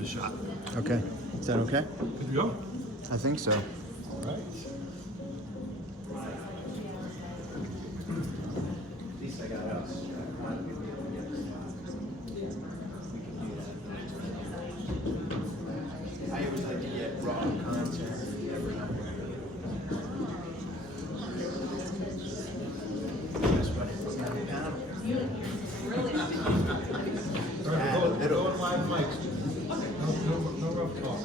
a shot. Okay. Is that okay? Good to go? I think so. All right. At least I got us. I always like to get raw content. All right, we're going live mics. No rough talk.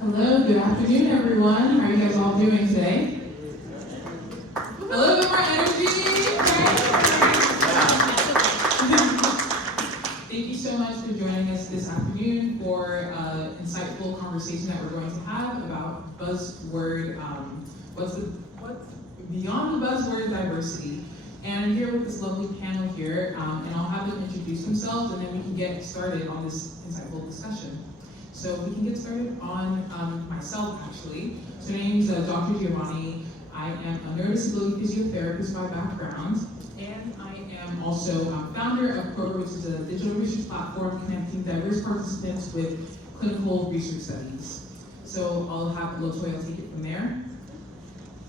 Hello, good afternoon, everyone. How are you guys all doing today? A little bit more energy, okay? Thank you so much for joining us this afternoon for an insightful conversation that we're going to have about Buzzword, what's beyond the Buzzword diversity. And I'm here with this lovely panel here, and I'll have them introduce themselves, and then we can get started on this insightful discussion. So we can get started on myself, actually. So my name is Dr. Giovanni. I am a neurodisability physiotherapist by background, and I am also founder of Program, which is a digital research platform connecting diverse participants with clinical research studies. So I'll have Latoya take it from there.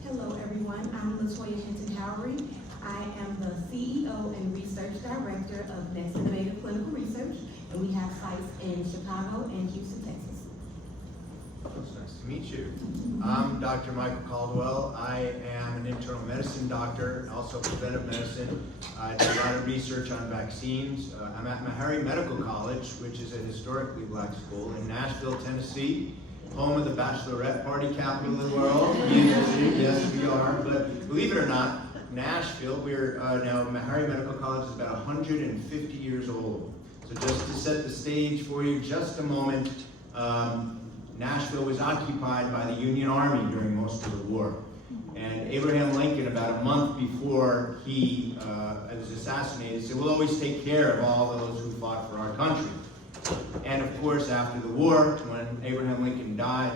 Hello, everyone. I'm Latoya Hinton-Howry. I am the CEO and Research Director of Next Innovative Clinical Research, and we have sites in Chicago and Houston, Texas. It's nice to meet you. I'm Dr. Michael Caldwell. I am an internal medicine doctor, also preventive medicine. I do a lot of research on vaccines. I'm at Meharry Medical College, which is a historically black school in Nashville, Tennessee, home of the bachelorette party capital of the world. Yes, we are. But believe it or not, Nashville, now Meharry Medical College is about 150 years old. So just to set the stage for you, just a moment, Nashville was occupied by the Union Army during most of the war. And Abraham Lincoln, about a month before he was assassinated, said, "We'll always take care of all those who fought for our country." And of course, after the war, when Abraham Lincoln died,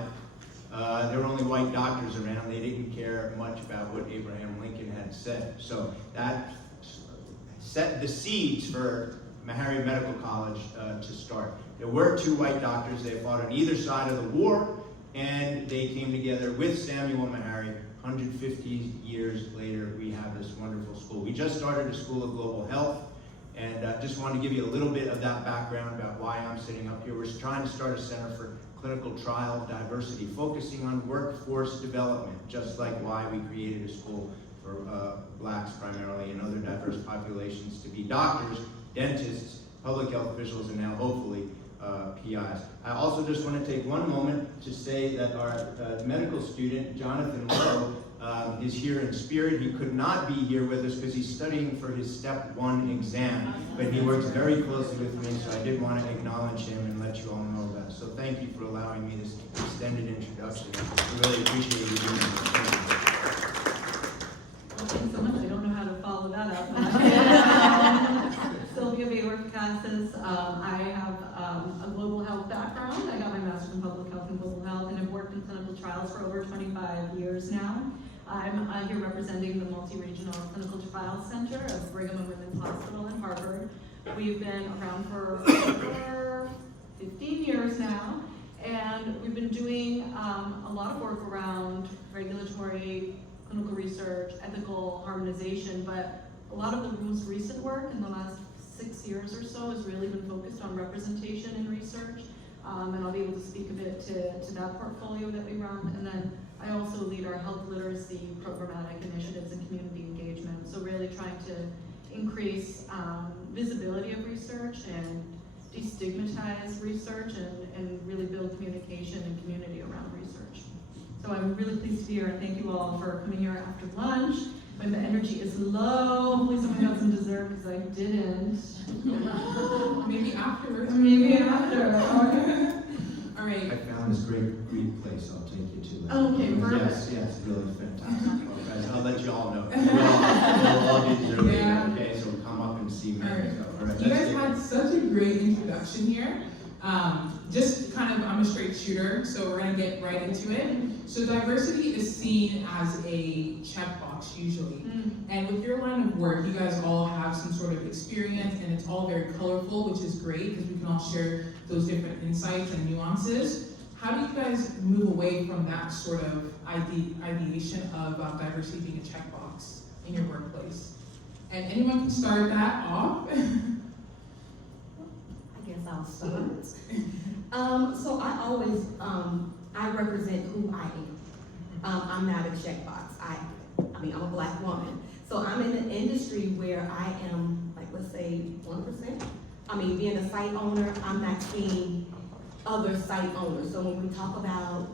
there were only white doctors around. They didn't care much about what Abraham Lincoln had said. So that set the seeds for Meharry Medical College to start. There were two white doctors. They fought on either side of the war, and they came together with Samuel Meharry. 150 years later, we have this wonderful school. We just started a School of Global Health, and just wanted to give you a little bit of that background about why I'm sitting up here. We're trying to start a center for clinical trial diversity, focusing on workforce development, just like why we created a school for blacks primarily and other diverse populations to be doctors, dentists, public health officials, and now hopefully PIs. I also just want to take one moment to say that our medical student, Jonathan Lowe, is here in spirit. He could not be here with us because he's studying for his Step 1 exam, but he works very closely with me, so I did want to acknowledge him and let you all know that. So thank you for allowing me this extended introduction. I really appreciate you doing this. Thank you. Well, thanks so much. I don't know how to follow that up. Sylvia Baylor-Casas. I have a global health background. I got my master's in public health and global health, and I've worked in clinical trials for over 25 years now. I'm here representing the multi-regional clinical trials center of Brigham and Women's Hospital in Harvard. We've been around for over 15 years now, and we've been doing a lot of work around regulatory, clinical research, ethical harmonization, but a lot of the most recent work in the last 6 years or so has really been focused on representation in research, and I'll be able to speak a bit to that portfolio that we run. And then I also lead our health literacy programmatic initiatives and community engagement, so really trying to increase visibility of research and destigmatize research and really build communication and community around research. So I'm really pleased to be here, and thank you all for coming here after lunch. When the energy is low, hopefully someone got some dessert because I didn't. Maybe afterwards. Maybe after. All right. I found this great Greek place. I'll take you to. Oh, okay, perfect. Yes, really fantastic. Okay, I'll let you all know. We'll all be deserving. Yeah. Okay, so come up and see me. All right. All right, You guys that's had such a great introduction here. Just kind of, I'm a straight shooter, so we're gonna get right into it. So diversity is seen as a checkbox usually. And with your line of work, you guys all have some sort of experience and it's all very colorful, which is great because we can all share those different insights and nuances. How do you guys move away from that sort of ideation of diversity being a checkbox in your workplace? And anyone can start that off. I guess I'll start. So I always, I represent who I am. I'm not a checkbox. I mean, I'm a Black woman. So I'm in an industry where I am, like, let's say 1%. I mean, being a site owner, I'm not seeing other site owners. So when we talk about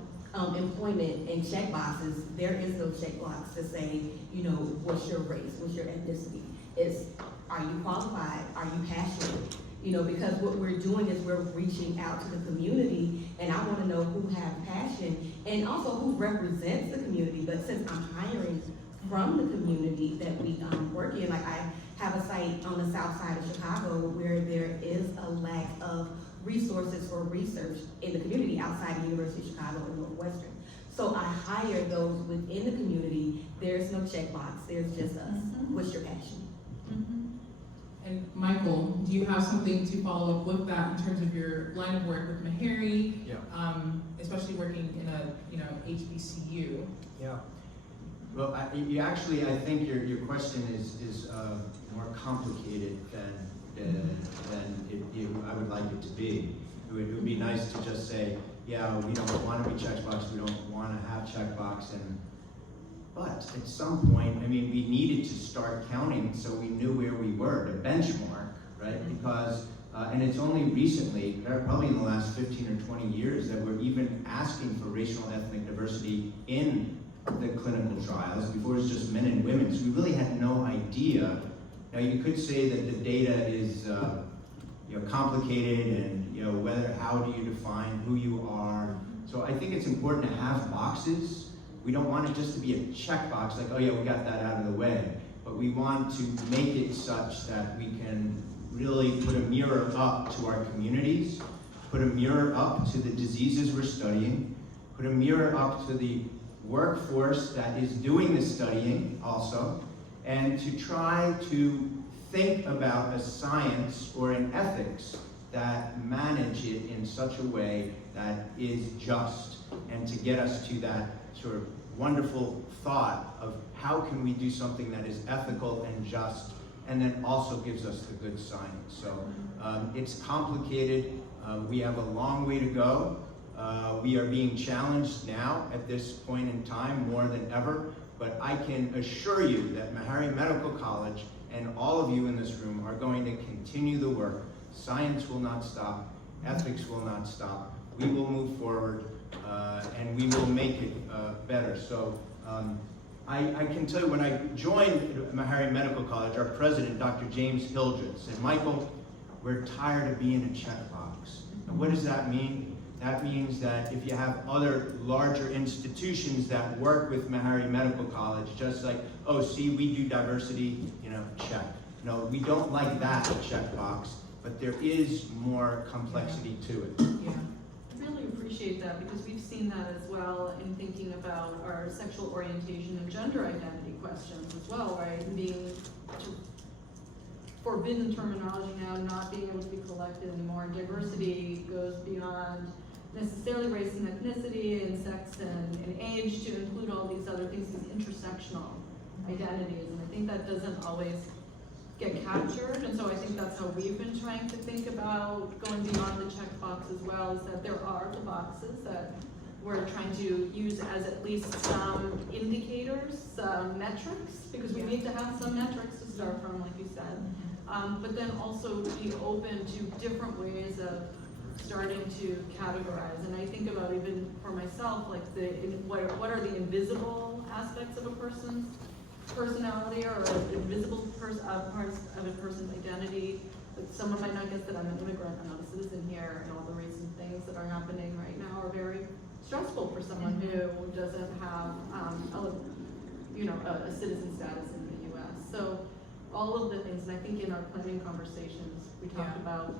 employment and checkboxes, there is no checkbox to say, you know, what's your race, what's your ethnicity? It's, are you qualified? Are you passionate? You know, because what we're doing is we're reaching out to the community, and I want to know who have passion and also who represents the community. But since I'm hiring from the community that we work in, like I have a site on the south side of Chicago where there is a lack of resources for research in the community outside the University of Chicago and Northwestern. So I hire those within the community. There's no checkbox, there's just us. What's your passion? And Michael, do you have something to follow up with that in terms of your line of work with Meharry, especially working in a HBCU? Yeah. Well, I think your question is more complicated than I would like it to be. It would be nice to just say, yeah, we don't want to be checkbox, we don't want to have checkbox, but at some point, I mean, we needed to start counting so we knew where we were, to benchmark, right? Because, and it's only recently, probably in the last 15 or 20 years, that we're even asking for racial and ethnic diversity in the clinical trials. Before it was just men and women, so we really had no idea. Now you could say that the data is complicated, and how do you define who you are? So I think it's important to have boxes. We don't want it just to be a checkbox, like, oh yeah, we got that out of the way. But we want to make it such that we can really put a mirror up to our communities, put a mirror up to the diseases we're studying, put a mirror up to the workforce that is doing the studying also, and to try to think about a science or an ethics that manage it in such a way that is just, and to get us to that sort of wonderful thought of how can we do something that is ethical and just, and then also gives us the good science. So it's complicated. We have a long way to go. We are being challenged now at this point in time more than ever, but I can assure you that Meharry Medical College and all of you in this room are going to continue the work. Science will not stop, ethics will not stop. We will move forward, and we will make it better. So I can tell you, when I joined Meharry Medical College, our president, Dr. James Hildreth, said, Michael, we're tired of being a checkbox. And what does that mean? That means that if you have other larger institutions that work with Meharry Medical College, just like, oh, see, we do diversity, check. No, we don't like that checkbox, but there is more complexity to it. Yeah. I really appreciate that, because we've seen that as well in thinking about our sexual orientation and gender identity questions as well, right? And being forbidden terminology now, not being able to be collected anymore. Diversity goes beyond necessarily race and ethnicity and sex and age to include all these other things, these intersectional identities. And I think that doesn't always get captured, and so I think that's how we've been trying to think about going beyond the checkbox as well, is that there are the boxes that we're trying to use as at least some indicators, some metrics, because we need to have some metrics to start from, like you said, but then also be open to different ways of starting to categorize. And I think about, even for myself, like what are the invisible aspects of a person's personality, or invisible parts of a person's identity. Like, someone might not guess that I'm an immigrant, I'm not a citizen here, and all the recent things that are happening right now are very stressful for someone who doesn't have a citizen status in the US. So all of the things, and I think in our planning conversations, we talked about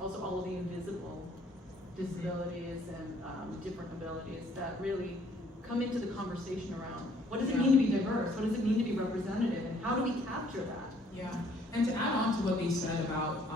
also all of the invisible disabilities and different abilities that really come into the conversation around what does it mean to be diverse, what does it mean to be representative, and how do we capture that? Yeah, and to add on to what they said about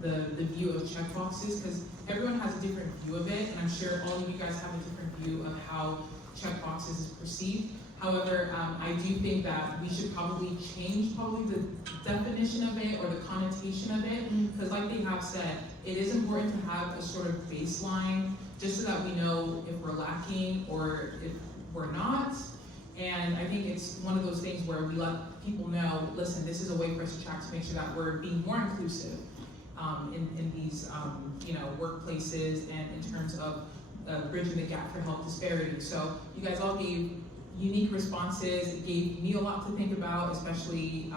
the view of checkboxes, because everyone has a different view of it, and I'm sure all of you guys have a different view of how checkboxes is perceived. However, I do think that we should probably change the definition of it or the connotation of it, because like they have said, it is important to have a sort of baseline just so that we know if we're lacking or if we're not. And I think it's one of those things where we let people know, listen, this is a way for us to track to make sure that we're being more inclusive in these workplaces and in terms of bridging the gap for health disparity. So you guys all gave unique responses. It gave me a lot to think about, especially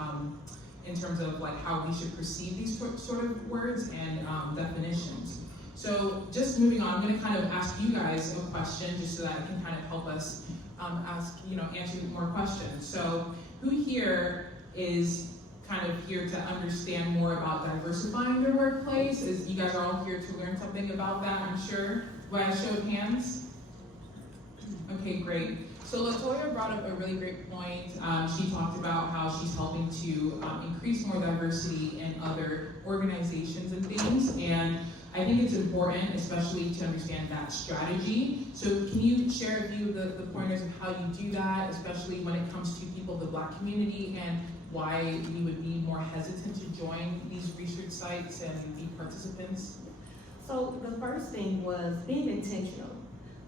in terms of like how we should perceive these sort of words and definitions. So just moving on, I'm going to kind of ask you guys a question just so that it can kind of help us answer more questions. So who here is kind of here to understand more about diversifying their workplace? You guys are all here to learn something about that, I'm sure. By a show of hands? Okay, great. So LaToya brought up a really great point. She talked about how she's helping to increase more diversity in other organizations and things, and I think it's important, especially to understand that strategy. So can you share a few of the pointers of how you do that, especially when it comes to people of the Black community, and why we would be more hesitant to join these research sites and be participants? So the first thing was being intentional.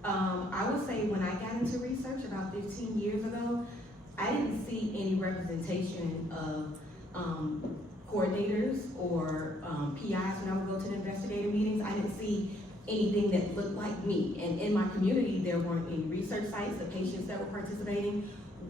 I would say when I got into research about 15 years ago, I didn't see any representation of coordinators or PIs when I would go to the investigator meetings. I didn't see anything that looked like me. And in my community, there weren't any research sites. The patients that were participating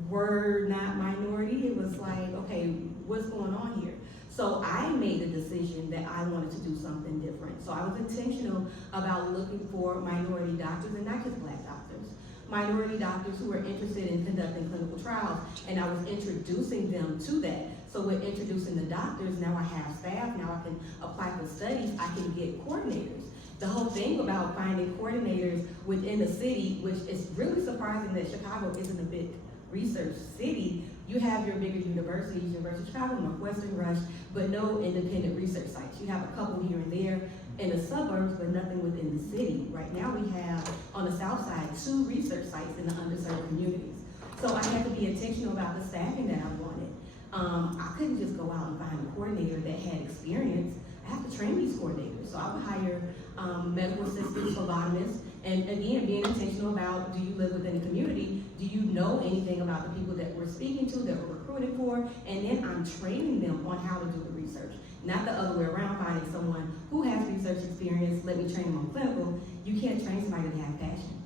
were not minority. It was like, okay, what's going on here? So I made the decision that I wanted to do something different. So I was intentional about looking for minority doctors, and not just Black doctors, minority doctors who were interested in conducting clinical trials, and I was introducing them to that. So with introducing the doctors, now I have staff, now I can apply for studies, I can get coordinators. The whole thing about finding coordinators within the city, which is really surprising that Chicago isn't a big research city. You have your bigger universities, University of Chicago, Northwestern, Rush, but no independent research sites. You have a couple here and there in the suburbs, but nothing within the city. Right now we have, on the south side, 2 research sites in the underserved communities. So I had to be intentional about the staffing that I wanted. I couldn't just go out and find a coordinator that had experience. I have to train these coordinators. So I would hire medical assistants, phlebotomists, and again, being intentional about, do you live within the community? Do you know anything about the people that we're speaking to, that we're recruiting for? And then I'm training them on how to do the research. Not the other way around, finding someone who has research experience, let me train them on clinical. You can't train somebody to have passion.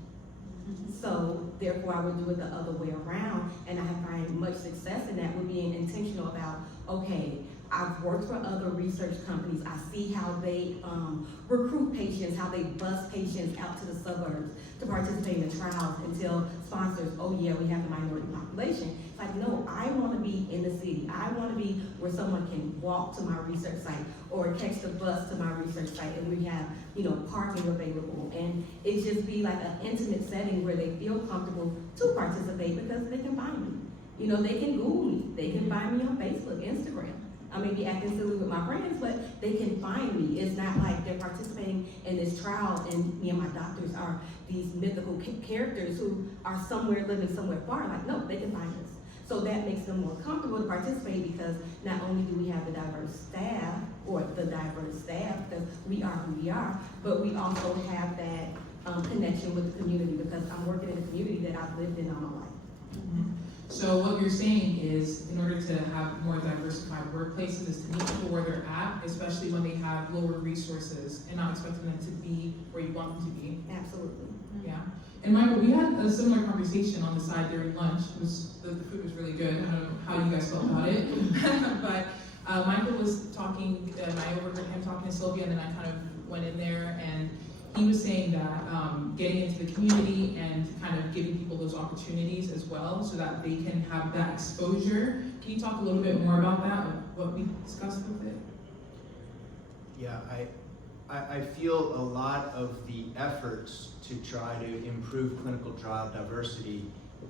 So therefore I would do it the other way around, and I have found much success in that with being intentional about, okay, I've worked for other research companies. I see how they recruit patients, how they bus patients out to the suburbs to participate in the trials and tell sponsors, oh yeah, we have the minority population. It's like, no, I want to be in the city. I want to be where someone can walk to my research site or catch the bus to my research site, and we have, parking available. And it just be like an intimate setting where they feel comfortable to participate because they can find me. They can Google me. They can find me on Facebook, Instagram. I may be acting silly with my friends, but they can find me. It's not like they're participating in this trial and me and my doctors are these mythical characters who are somewhere living somewhere far. Like, no, they can find us. So that makes them more comfortable to participate because not only do we have the diverse staff, because we are who we are, but we also have that connection with the community because I'm working in a community that I've lived in all my life. Mm-hmm. So what you're saying is, in order to have more diversified workplaces, is to meet people where they're at, especially when they have lower resources, and not expecting them to be where you want them to be. Absolutely. Yeah. And Michael, we had a similar conversation on the side during lunch. The food was really good. I don't know how you guys felt about it, but Michael was talking, and I overheard him talking to Sylvia, and then I kind of went in there, and he was saying that getting into the community and kind of giving people those opportunities as well so that they can have that exposure. Can you talk a little bit more about that, what we discussed with it? Yeah, I feel a lot of the efforts to try to improve clinical trial diversity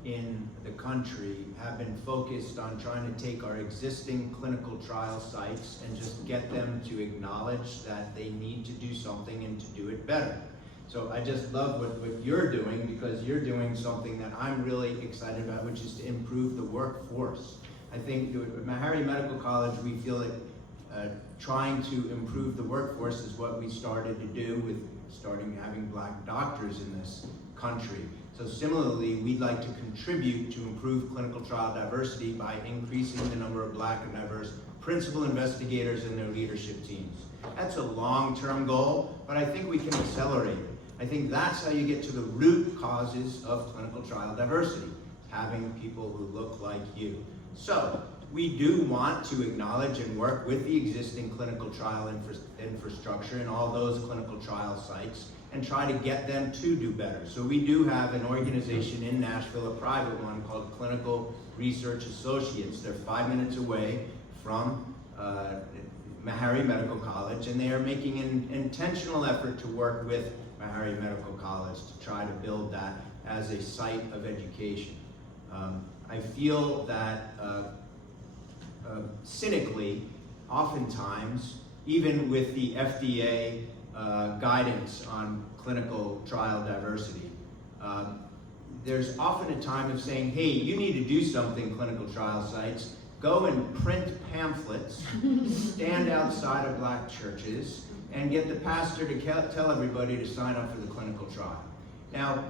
in the country have been focused on trying to take our existing clinical trial sites and just get them to acknowledge that they need to do something and to do it better. So I just love what you're doing, because you're doing something that I'm really excited about, which is to improve the workforce. I think at Meharry Medical College, we feel that trying to improve the workforce is what we started to do with starting having Black doctors in this country. So similarly, we'd like to contribute to improve clinical trial diversity by increasing the number of Black and diverse principal investigators in their leadership teams. That's a long-term goal, but I think we can accelerate it. I think that's how you get to the root causes of clinical trial diversity, having people who look like you. So we do want to acknowledge and work with the existing clinical trial infrastructure in all those clinical trial sites and try to get them to do better. So we do have an organization in Nashville, a private one, called Clinical Research Associates. They're 5 minutes away from Meharry Medical College, and they are making an intentional effort to work with Meharry Medical College to try to build that as a site of education. I feel that cynically, oftentimes, even with the FDA guidance on clinical trial diversity, there's often a time of saying, hey, you need to do something, clinical trial sites. Go and print pamphlets, stand outside of Black churches, and get the pastor to tell everybody to sign up for the clinical trial. Now,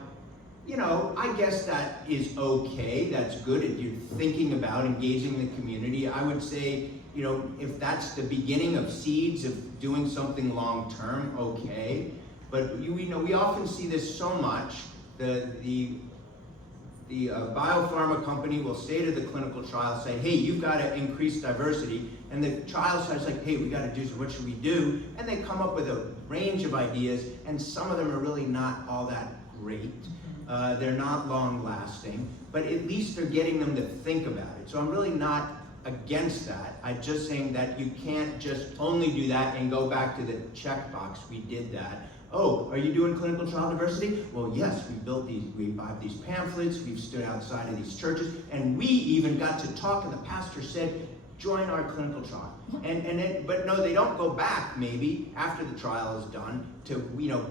you know, I guess that is okay. That's good if you're thinking about engaging the community. I would say, you know, if that's the beginning of seeds of doing something long-term, okay. But we often see this so much. The biopharma company will say to the clinical trial, say, hey, you've got to increase diversity. And the trial site's like, hey, we got to do so, what should we do? And they come up with a range of ideas, and some of them are really not all that great. They're not long-lasting, but at least they're getting them to think about it. So I'm really not against that. I'm just saying that you can't just only do that and go back to the checkbox. We did that. Oh, are you doing clinical trial diversity? Well, yes, we bought these pamphlets, we've stood outside of these churches, and we even got to talk, and the pastor said, join our clinical trial. But no, they don't go back maybe after the trial is done to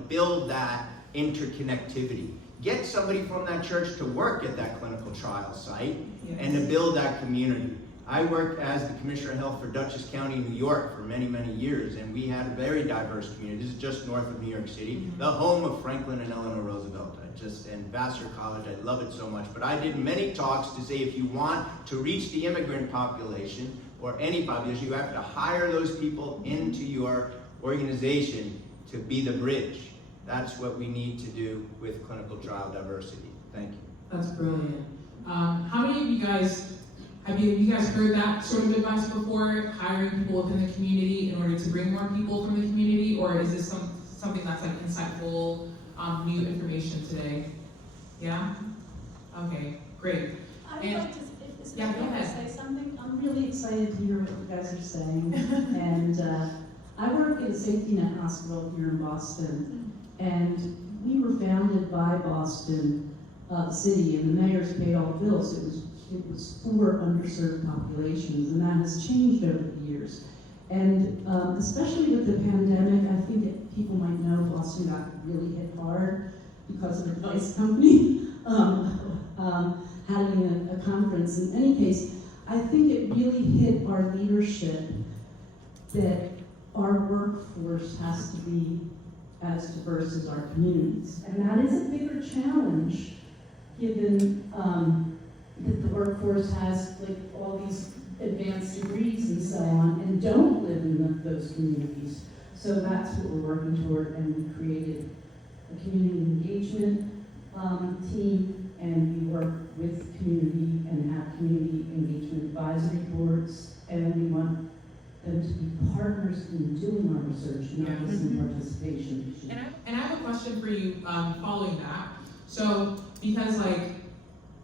build that interconnectivity. Get somebody from that church to work at that clinical trial site, yes, and to build that community. I worked as the Commissioner of Health for Dutchess County, New York for many, many years, and we had a very diverse community. This is just north of New York City, the home of Franklin and Eleanor Roosevelt. And Vassar College, I love it so much. But I did many talks to say if you want to reach the immigrant population, or any population, you have to hire those people into your organization to be the bridge. That's what we need to do with clinical trial diversity. Thank you. That's brilliant. How many of you guys, have you guys heard that sort of advice before, hiring people within the community in order to bring more people from the community, or is this something that's like insightful, new information today? Yeah? Okay, great. I would like to, if it's yeah, okay, go ahead. say something. I'm really excited to hear what you guys are saying. And I work at a safety net hospital here in Boston, and we were founded by Boston, the city, and the mayor's paid all the bills. It was for underserved populations, and that has changed over the years. And especially with the pandemic, I think that people might know Boston got really hit hard because of a device company having a conference. In any case, I think it really hit our leadership that our workforce has to be as diverse as our communities. And that is a bigger challenge given that the workforce has like all these advanced degrees and so on, and don't live in those communities. So that's what we're working toward, and we created a community engagement team, and we work with community and have community engagement advisory boards, and we want them to be partners in doing our research, not just in participation. And I have a question for you following that. So, because like,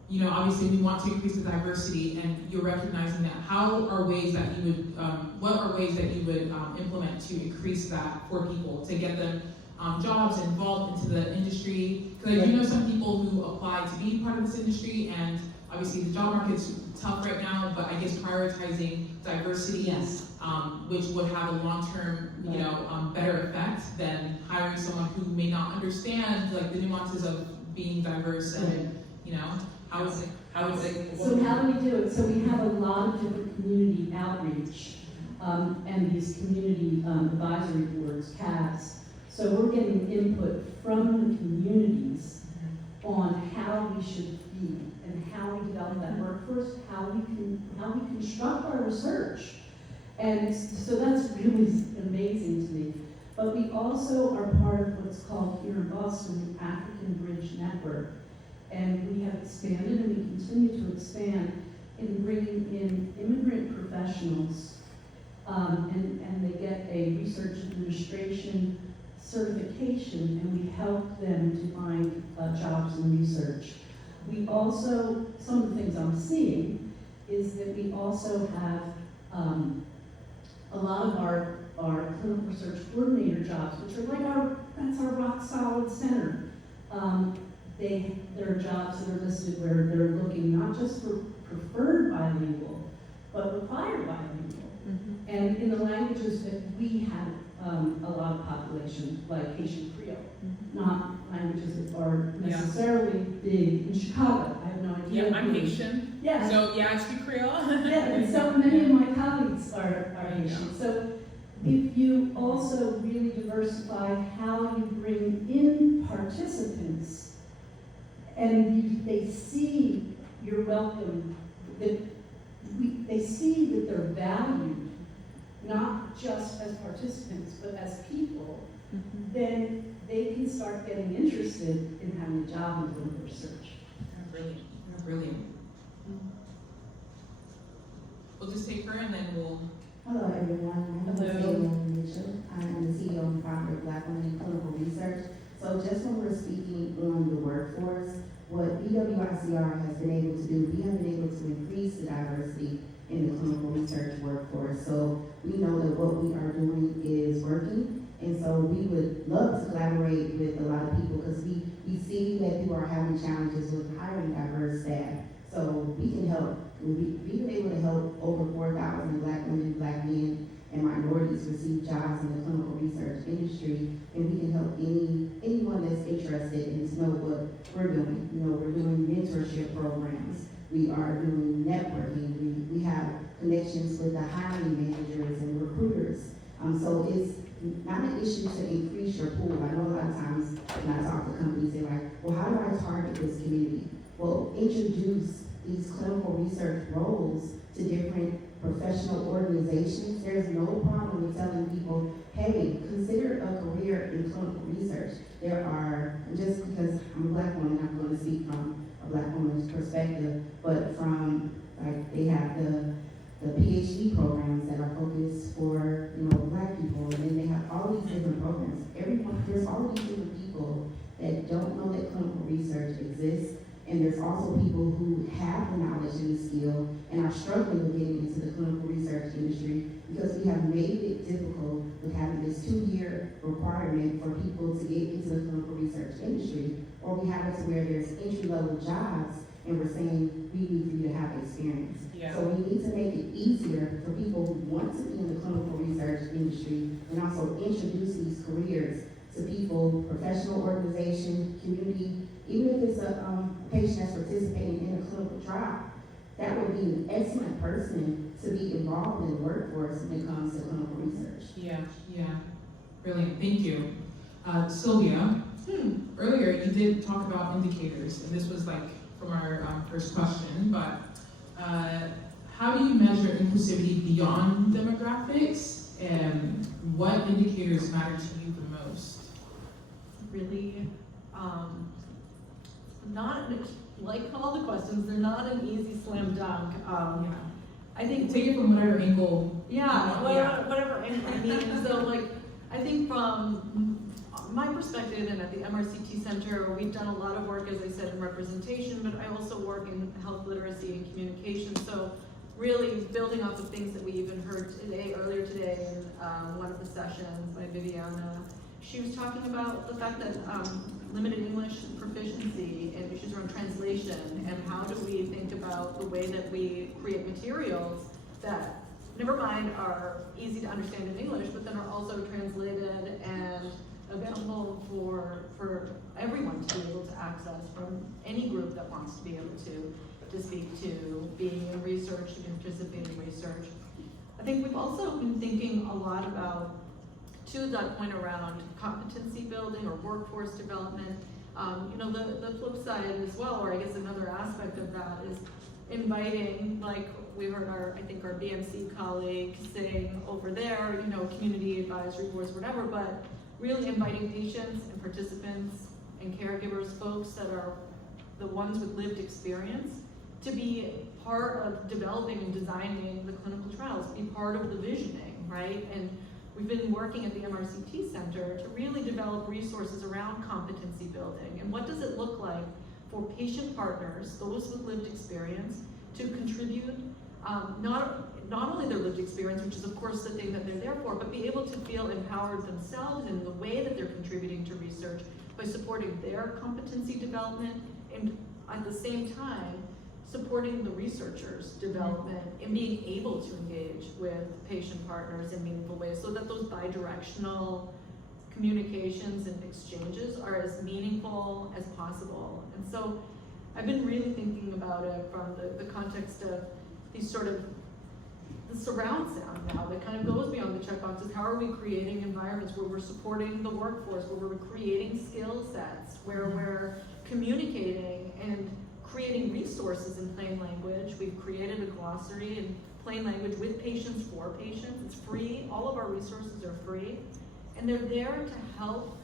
you know, obviously we want to increase the diversity, and you're recognizing that. How are ways that you would, what are ways that you would implement to increase that for people, to get them jobs involved into the industry? Because I do know some people who apply to be part of this industry, and obviously the job market's tough right now, but I guess prioritizing diversity, Yes. which would have a long-term, you know, better effect than hiring someone who may not understand like the nuances of being diverse and, you know, how is it? So how do we do it? So we have a lot of different community outreach, and these community advisory boards, CABs. So we're getting input from the communities on how we should be and how we develop that workforce, how we construct our research. And so that's really amazing to me. But we also are part of what's called here in Boston, the African Bridge Network. And we have expanded and we continue to expand in bringing in immigrant professionals, and they get a research administration certification, and we help them to find jobs in research. We also, some of the things I'm seeing is that we also have a lot of our clinical research coordinator jobs, which are like that's our rock solid center. There are jobs that are listed where they're looking not just for preferred bilingual, but required bilingual. Mm-hmm. And in the languages that we have a lot of population, like Haitian Creole, not languages that are necessarily big in Chicago. I have no idea. Yeah, I'm Haitian. Yeah. So yeah, I speak Creole. Yeah, and so many of my colleagues are Haitian. So if you also really diversify how you bring in participants, and they see you're welcome, that they see that they're valued, not just as participants, but as people, then they can start getting interested in having a job in clinical research. Brilliant. Brilliant. We'll just take her and then we'll. Hello everyone, my name is Caldwell Mitchell. I am the CEO and founder of Black Women in Clinical Research. So just when we're speaking on the workforce, what BWICR has been able to do, we have been able to increase the diversity in the clinical research workforce. So we know that what we are doing is working, and so we would love to collaborate with a lot of people because we see that people are having challenges with hiring diverse staff. So we can help. We've been able to help over 4,000 Black women, Black men, and minorities receive jobs in the clinical research industry, and we can help anyone that's interested in to know what we're doing. You know, we're doing mentorship programs. We are doing networking. We have connections with the hiring managers and recruiters. So it's not an issue to increase your pool. I know a lot of times when I talk to companies, they're like, well, how do I target this community? Well, introduce these clinical research roles to different professional organizations. There's no problem with telling people, hey, consider a career in clinical research. There are, just because I'm a Black woman, I'm going to speak from a Black woman's perspective, but from, like, they have the PhD programs that are focused for, you know, Black people, and then they have all these different programs. There's all these different people that don't know that clinical research exists. And there's also people who have the knowledge and the skill and are struggling with getting into the clinical research industry because we have made it difficult with having this 2-year requirement for people to get into the clinical research industry, or we have it to where there's entry-level jobs and we're saying we need for you to have experience. Yeah. So we need to make it easier for people who want to be in the clinical research industry and also introduce these careers to people, professional organization, community. Even if it's a patient that's participating in a clinical trial, that would be an excellent person to be involved in the workforce when it comes to clinical research. Yeah. Brilliant. Thank you. Sylvia, earlier you did talk about indicators, and this was like from our first question, but how do you measure inclusivity beyond demographics, and what indicators matter to you the most? Really, not, like all the questions, they're not an easy slam dunk. I think Take it from whatever angle. whatever angle. I mean, so like, I think from my perspective, and at the MRCT Center, we've done a lot of work, as I said, in representation, but I also work in health literacy and communication. So really building off of things that we even heard earlier today in one of the sessions by Viviana. She was talking about the fact that limited English proficiency and issues around translation, and how do we think about the way that we create materials that, never mind, are easy to understand in English, but then are also translated and available for everyone to be able to access from any group that wants to be able to speak to being in research and participate in research. I think we've also been thinking a lot about, to that point around competency building or workforce development, the flip side as well, or I guess another aspect of that is inviting, like we heard our BMC colleague saying over there, community advisory boards, whatever, but really inviting patients and participants and caregivers, folks that are the ones with lived experience, to be part of developing and designing the clinical trials, be part of the visioning, right? And we've been working at the MRCT Center to really develop resources around competency building. And what does it look like for patient partners, those with lived experience, to contribute not only their lived experience, which is of course the thing that they're there for, but be able to feel empowered themselves in the way that they're contributing to research by supporting their competency development, and at the same time, supporting the researchers' development and being able to engage with patient partners in meaningful ways, so that those bi-directional communications and exchanges are as meaningful as possible. And so I've been really thinking about it from the context of these sort of the surround sound now that kind of goes beyond the checkboxes. How are we creating environments where we're supporting the workforce, where we're creating skill sets, where we're communicating and creating resources in plain language? We've created a glossary in plain language with patients for patients. It's free. All of our resources are free. And they're there to help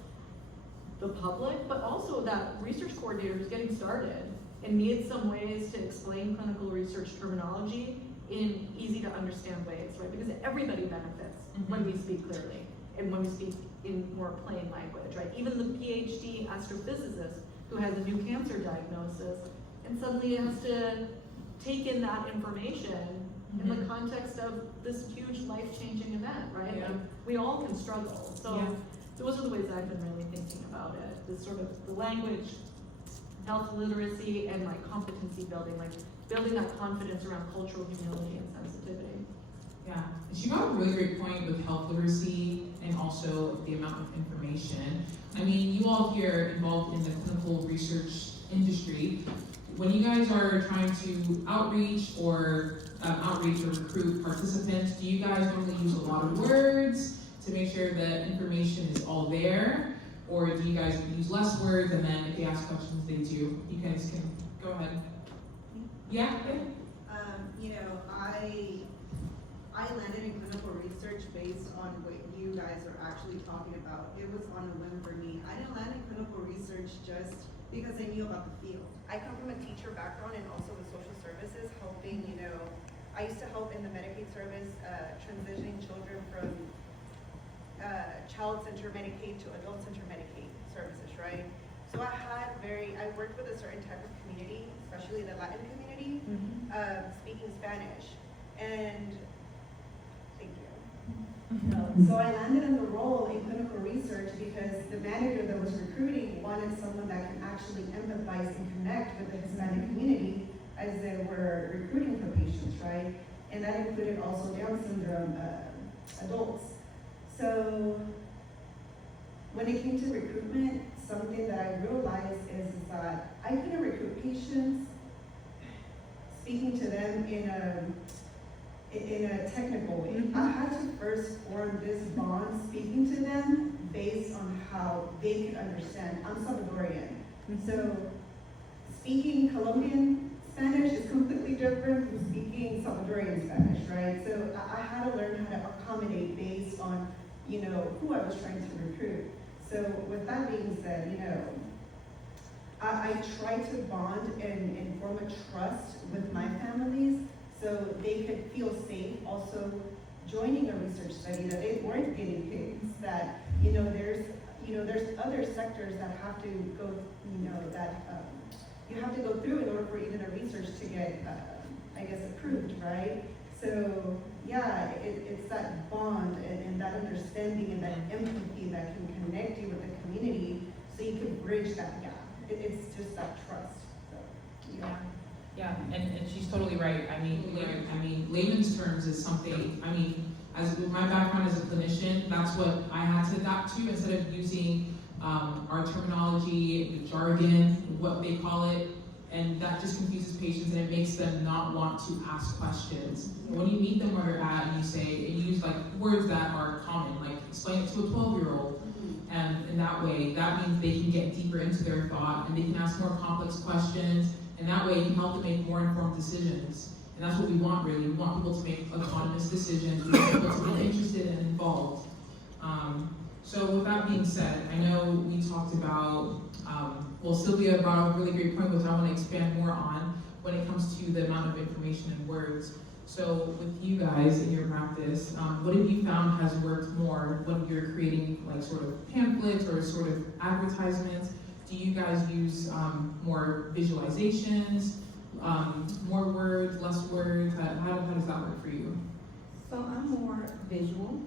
the public, but also that research coordinator who's getting started and needs some ways to explain clinical research terminology in easy to understand ways, right? Because everybody benefits when we speak clearly and when we speak in more plain language, right? Even the PhD astrophysicist who has a new cancer diagnosis and suddenly has to take in that information in the context of this huge life-changing event, right? Yeah. Like, we all can struggle. So Yeah. those are the ways I've been really thinking about it. This sort of the language, health literacy, and like competency building, like building that confidence around cultural humility and sensitivity. Yeah, and she got a really great point with health literacy and also the amount of information. I mean, you all here involved in the clinical research industry, when you guys are trying to outreach or recruit participants, do you guys normally use a lot of words to make sure that information is all there? Or do you guys use less words, and then if they ask questions, they do? You guys can go ahead. Yeah? I landed in clinical research based on what you guys are actually talking about. It was on a whim for me. I didn't land in clinical research just because I knew about the field. I come from a teacher background and also with social services, helping, I used to help in the Medicaid service, transitioning children from child-centered Medicaid to adult-centered Medicaid services, right? So I worked with a certain type of community, especially the Latin community, speaking Spanish. And thank you. So I landed in the role in clinical research because the manager that was recruiting wanted someone that can actually empathize and connect with the Hispanic community as they were recruiting for patients, right? And that included also Down syndrome adults. So when it came to recruitment, something that I realized is that I couldn't recruit patients speaking to them in a technical way. I had to first form this bond speaking to them based on how they could understand. I'm Salvadorian, so speaking Colombian Spanish is completely different from speaking Salvadorian Spanish, right? So I had to learn how to accommodate based on, who I was trying to recruit. So with that being said, I try to bond and form a trust with my families so they could feel safe also joining a research study, that they weren't guinea pigs, that, there's you know, there's other sectors that have to go, you know, that you have to go through in order for even a research to get, I guess, approved, right? So, yeah, it's that bond and that understanding and that empathy that can connect you with the community so you can bridge that gap. It's just that trust. So, yeah. Yeah, and she's totally right. I mean, layman's terms is something, I mean, as my background as a clinician, that's what I had to adapt to instead of using our terminology, the jargon, what they call it, and that just confuses patients and it makes them not want to ask questions. When you meet them where they're at and you say, and you use like words that are common, like explain it to a 12-year-old, and in that way, that means they can get deeper into their thought and they can ask more complex questions, and that way you can help them make more informed decisions. And that's what we want really. We want people to make autonomous decisions. We want people to be interested and involved. So with that being said, I know we talked about, well, Sylvia brought up a really great point, which I want to expand more on when it comes to the amount of information and words. So with you guys in your practice, what have you found has worked more when you're creating like sort of pamphlets or sort of advertisements? Do you guys use more visualizations, more words, less words? How does that work for you? So I'm more visual.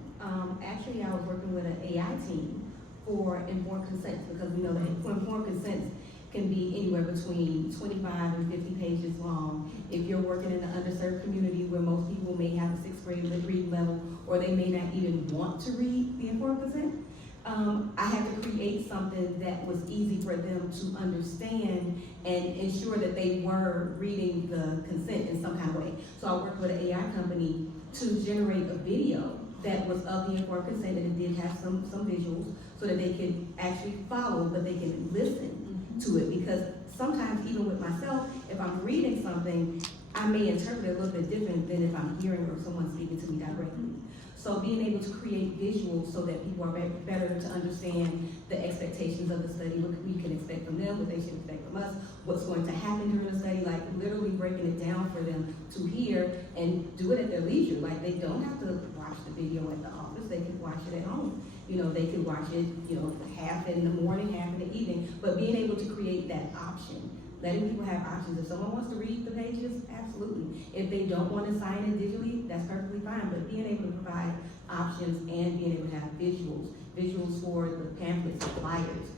Actually, I was working with an AI team for informed consents because we know that informed consents can be anywhere between 25 and 50 pages long. If you're working in an underserved community where most people may have a 6th grade reading level or they may not even want to read the informed consent, I had to create something that was easy for them to understand and ensure that they were reading the consent in some kind of way. So I worked with an AI company to generate a video that was of the informed consent, and it did have some visuals so that they could actually follow, but they can listen to it. Because sometimes, even with myself, if I'm reading something, I may interpret it a little bit different than if I'm hearing or someone speaking to me directly. So being able to create visuals so that people are better to understand the expectations of the study, what we can expect from them, what they should expect from us, what's going to happen during the study, like literally breaking it down for them to hear and do it at their leisure. Like they don't have to watch the video at the office, they can watch it at home. You know, they can watch it, you know, half in the morning, half in the evening, but being able to create that option. Letting people have options. If someone wants to read the pages, absolutely. If they don't want to sign it digitally, that's perfectly fine. But being able to provide options and being able to have visuals for the pamphlets, the flyers,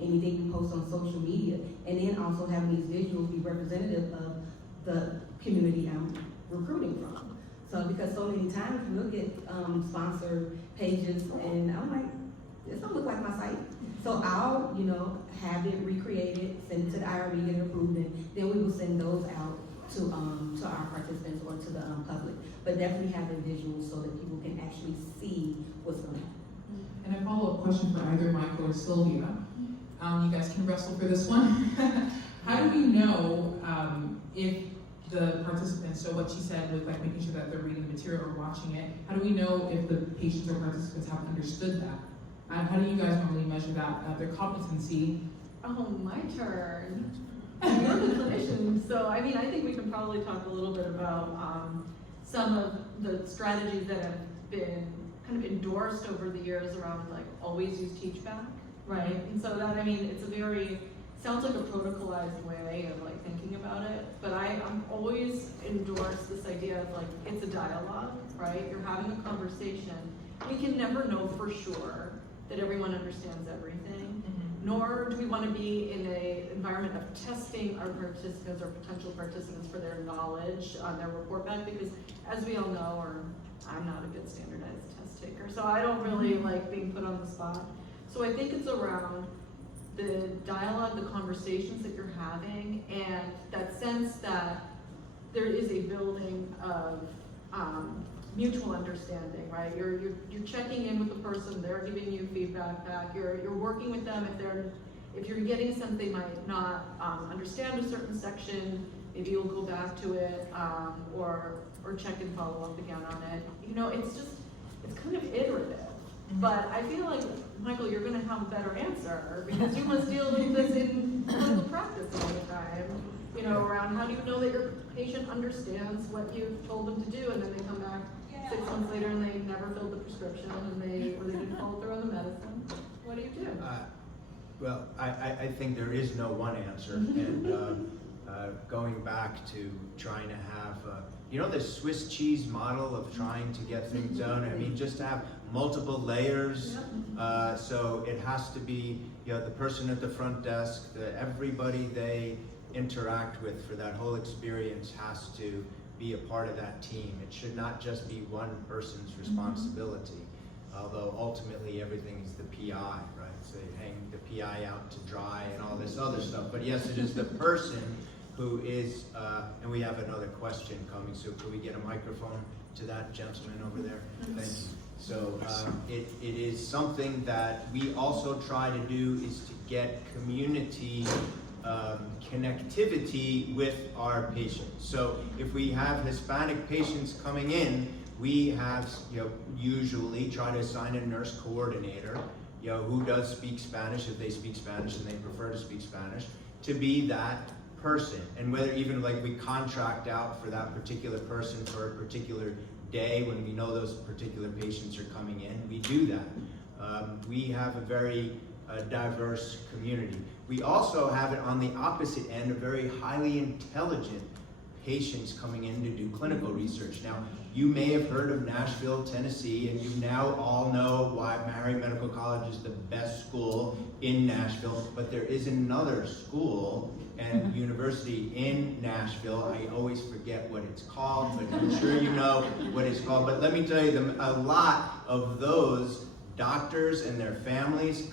anything we post on social media, and then also having these visuals be representative of the community I'm recruiting from. So because so many times we'll get sponsored pages, and I'm like, this don't look like my site. So I'll, you know, have it recreated, send it to the IRB, get it approved, and then we will send those out to our participants or to the public. But definitely having visuals so that people can actually see what's going on. And a follow-up question for either Michael or Sylvia. You guys can wrestle for this one. How do we know if the participants, so what she said with like making sure that they're reading the material or watching it, how do we know if the patients or participants have understood that? How do you guys normally measure that, their competency? Oh, my turn. You're the clinician, so I mean, I think we can probably talk a little bit about some of the strategies that have been kind of endorsed over the years around like always use teach back, right? And so that, I mean, it's a very, sounds like a protocolized way of like thinking about it, but I'm always endorse this idea of like, it's a dialogue, right? You're having a conversation. We can never know for sure that everyone understands everything, nor do we want to be in an environment of testing our participants or potential participants for their knowledge on their report back, because as we all know, or I'm not a good standardized test taker, so I don't really like being put on the spot. So I think it's around the dialogue, the conversations that you're having, and that sense that there is a building of mutual understanding, right? You're checking in with the person, they're giving you feedback back, you're working with them if you're getting something they might not understand a certain section, maybe you'll go back to it, or check and follow up again on it. You know, it's kind of iterative. But I feel like, Michael, you're gonna have a better answer because you must deal with this in clinical practice all the time. You know, around how do you know that your patient understands what you've told them to do, and then they come back 6 months later and they never filled the prescription, or they didn't follow through on the medicine. what do you do? Well, I think there is no one answer, and going back to trying to have, you know, the Swiss cheese model of trying to get things done. I mean, just to have multiple layers. So it has to be, you know, the person at the front desk, everybody they interact with for that whole experience has to be a part of that team. It should not just be one person's responsibility, although ultimately everything is the PI, right? So you hang the PI out to dry and all this other stuff. But yes, it is the person who is, and we have another question coming, so could we get a microphone to that gentleman over there? Thank you. So it is something that we also try to do, is to get community connectivity with our patients. So if we have Hispanic patients coming in, we have, you know, usually try to assign a nurse coordinator, you know, who does speak Spanish, if they speak Spanish and they prefer to speak Spanish, to be that person. And whether even like we contract out for that particular person for a particular day when we know those particular patients are coming in, we do that. We have a very diverse community. We also have it on the opposite end, a very highly intelligent patients coming in to do clinical research. Now, you may have heard of Nashville, Tennessee, and you now all know why Meharry Medical College is the best school in Nashville, but there is another school and university in Nashville. I always forget what it's called, but I'm sure you know what it's called. But let me tell you, a lot of those doctors and their families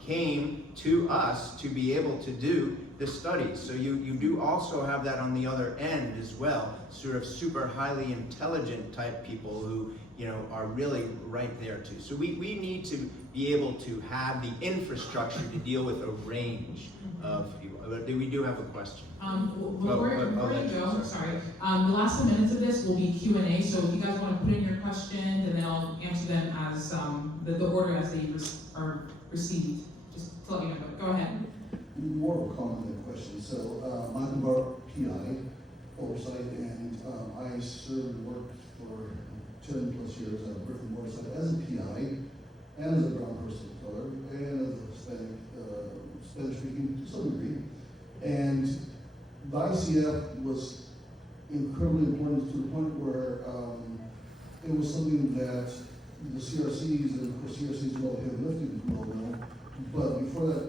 came to us to be able to do the studies. So you do also have that on the other end as well, sort of super highly intelligent type people who, you know, are really right there too. So we need to be able to have the infrastructure to deal with a range of people. But we do have a question. Before you go, sorry, the last 10 minutes of this will be Q&A, so if you guys want to put in your questions, and then I'll answer them as the order as they are received. Just to let you know, but go ahead. More of a comment than a question. So, Michael Barr, PI, oversight, and I served and worked for 10 plus years at Brick and Mortar site as a PI, and as a brown person of color, and as a Hispanic, Spanish speaking to some degree. And the ICF was incredibly important to the point where it was something that the CRCs, and of course CRCs know heavy lifting, you all know, but before that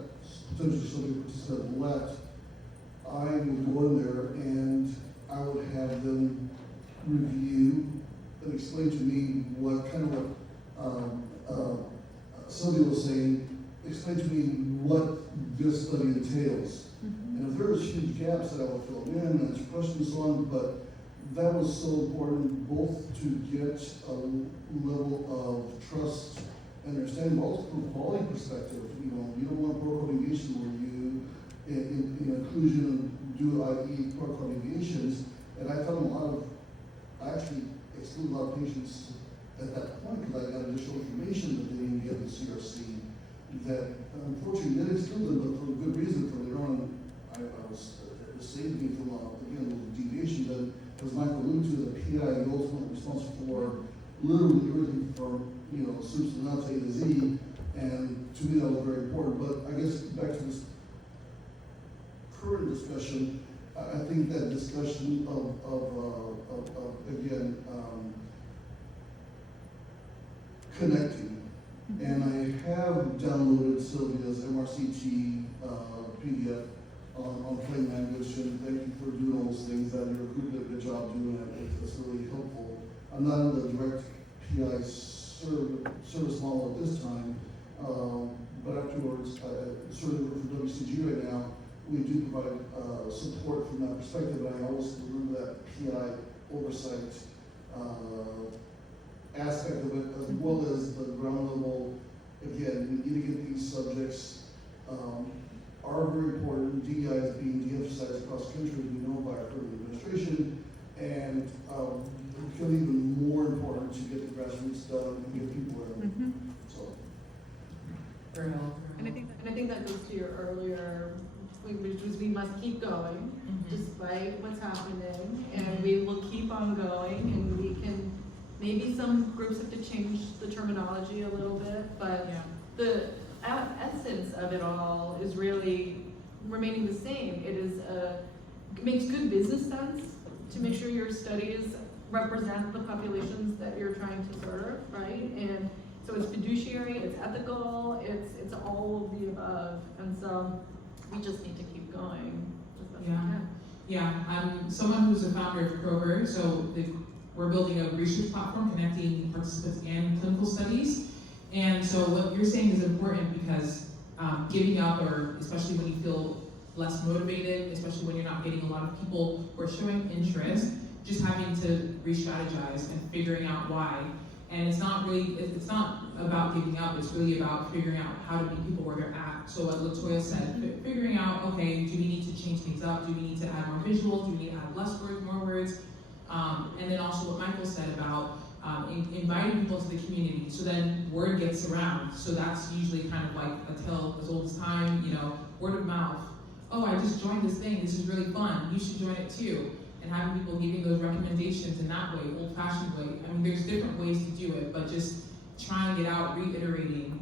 potentially somebody participant left, I would go in there and I would have them review and explain to me what kind of what Sylvia was saying, explain to me what this study entails. And if there was huge gaps that I would fill in, and answer questions and so on, but that was so important both to get a level of trust and understanding, but also from a quality perspective. You know, you don't want protocol deviation where you, in inclusion, do i.e. protocol deviations. And I found I actually excluded a lot of patients at that point because I got additional information that they didn't get in the CRC that unfortunately did exclude them, but for a good reason. For later on, I was saved me from again the deviation that, as Michael alluded to, the PI is ultimately responsible for literally everything from, you know, soups and nuts, A to Z, and to me that was very important. But I guess back to this current discussion, I think that discussion of again, connecting. And I have downloaded Sylvia's MRCT PDF on plain language, and thank you for doing all those things that your group did a good job doing it. It's really helpful. I'm not in the direct PI service model at this time, but afterwards, certainly work for WCG right now, we do provide support from that perspective, and I always remember that PI oversight aspect of it, as well as the ground level. Again, we need to get these subjects are very important. DEI is being de-emphasized across the country, we know, by our current administration, and it's becoming even more important to get the grassroots done and get people in. So. And I think that goes to your earlier, which was we must keep going despite what's happening, and we will keep on going, and we can, maybe some groups have to change the terminology a little bit, but essence of it all is really remaining the same. It makes good business sense to make sure your studies represent the populations that you're trying to serve, right? And so it's fiduciary, it's ethical, it's all of the above. And so we just need to keep going as best we can. Yeah, I'm someone who's a founder of Kroger, so we're building a research platform connecting participants and clinical studies. And so what you're saying is important because giving up, or especially when you feel less motivated, especially when you're not getting a lot of people who are showing interest, just having to re-strategize and figuring out why. And it's not about giving up, it's really about figuring out how to meet people where they're at. So what Latoya said, figuring out, okay, do we need to change things up? Do we need to add more visuals? Do we need to add less words, more words? And then also what Michael said about inviting people to the community, so then word gets around. So that's usually kind of like a tale as old as time, word of mouth. Oh, I just joined this thing, this is really fun, you should join it too. And having people giving those recommendations in that way, old-fashioned way. I mean, there's different ways to do it, but just trying it out, reiterating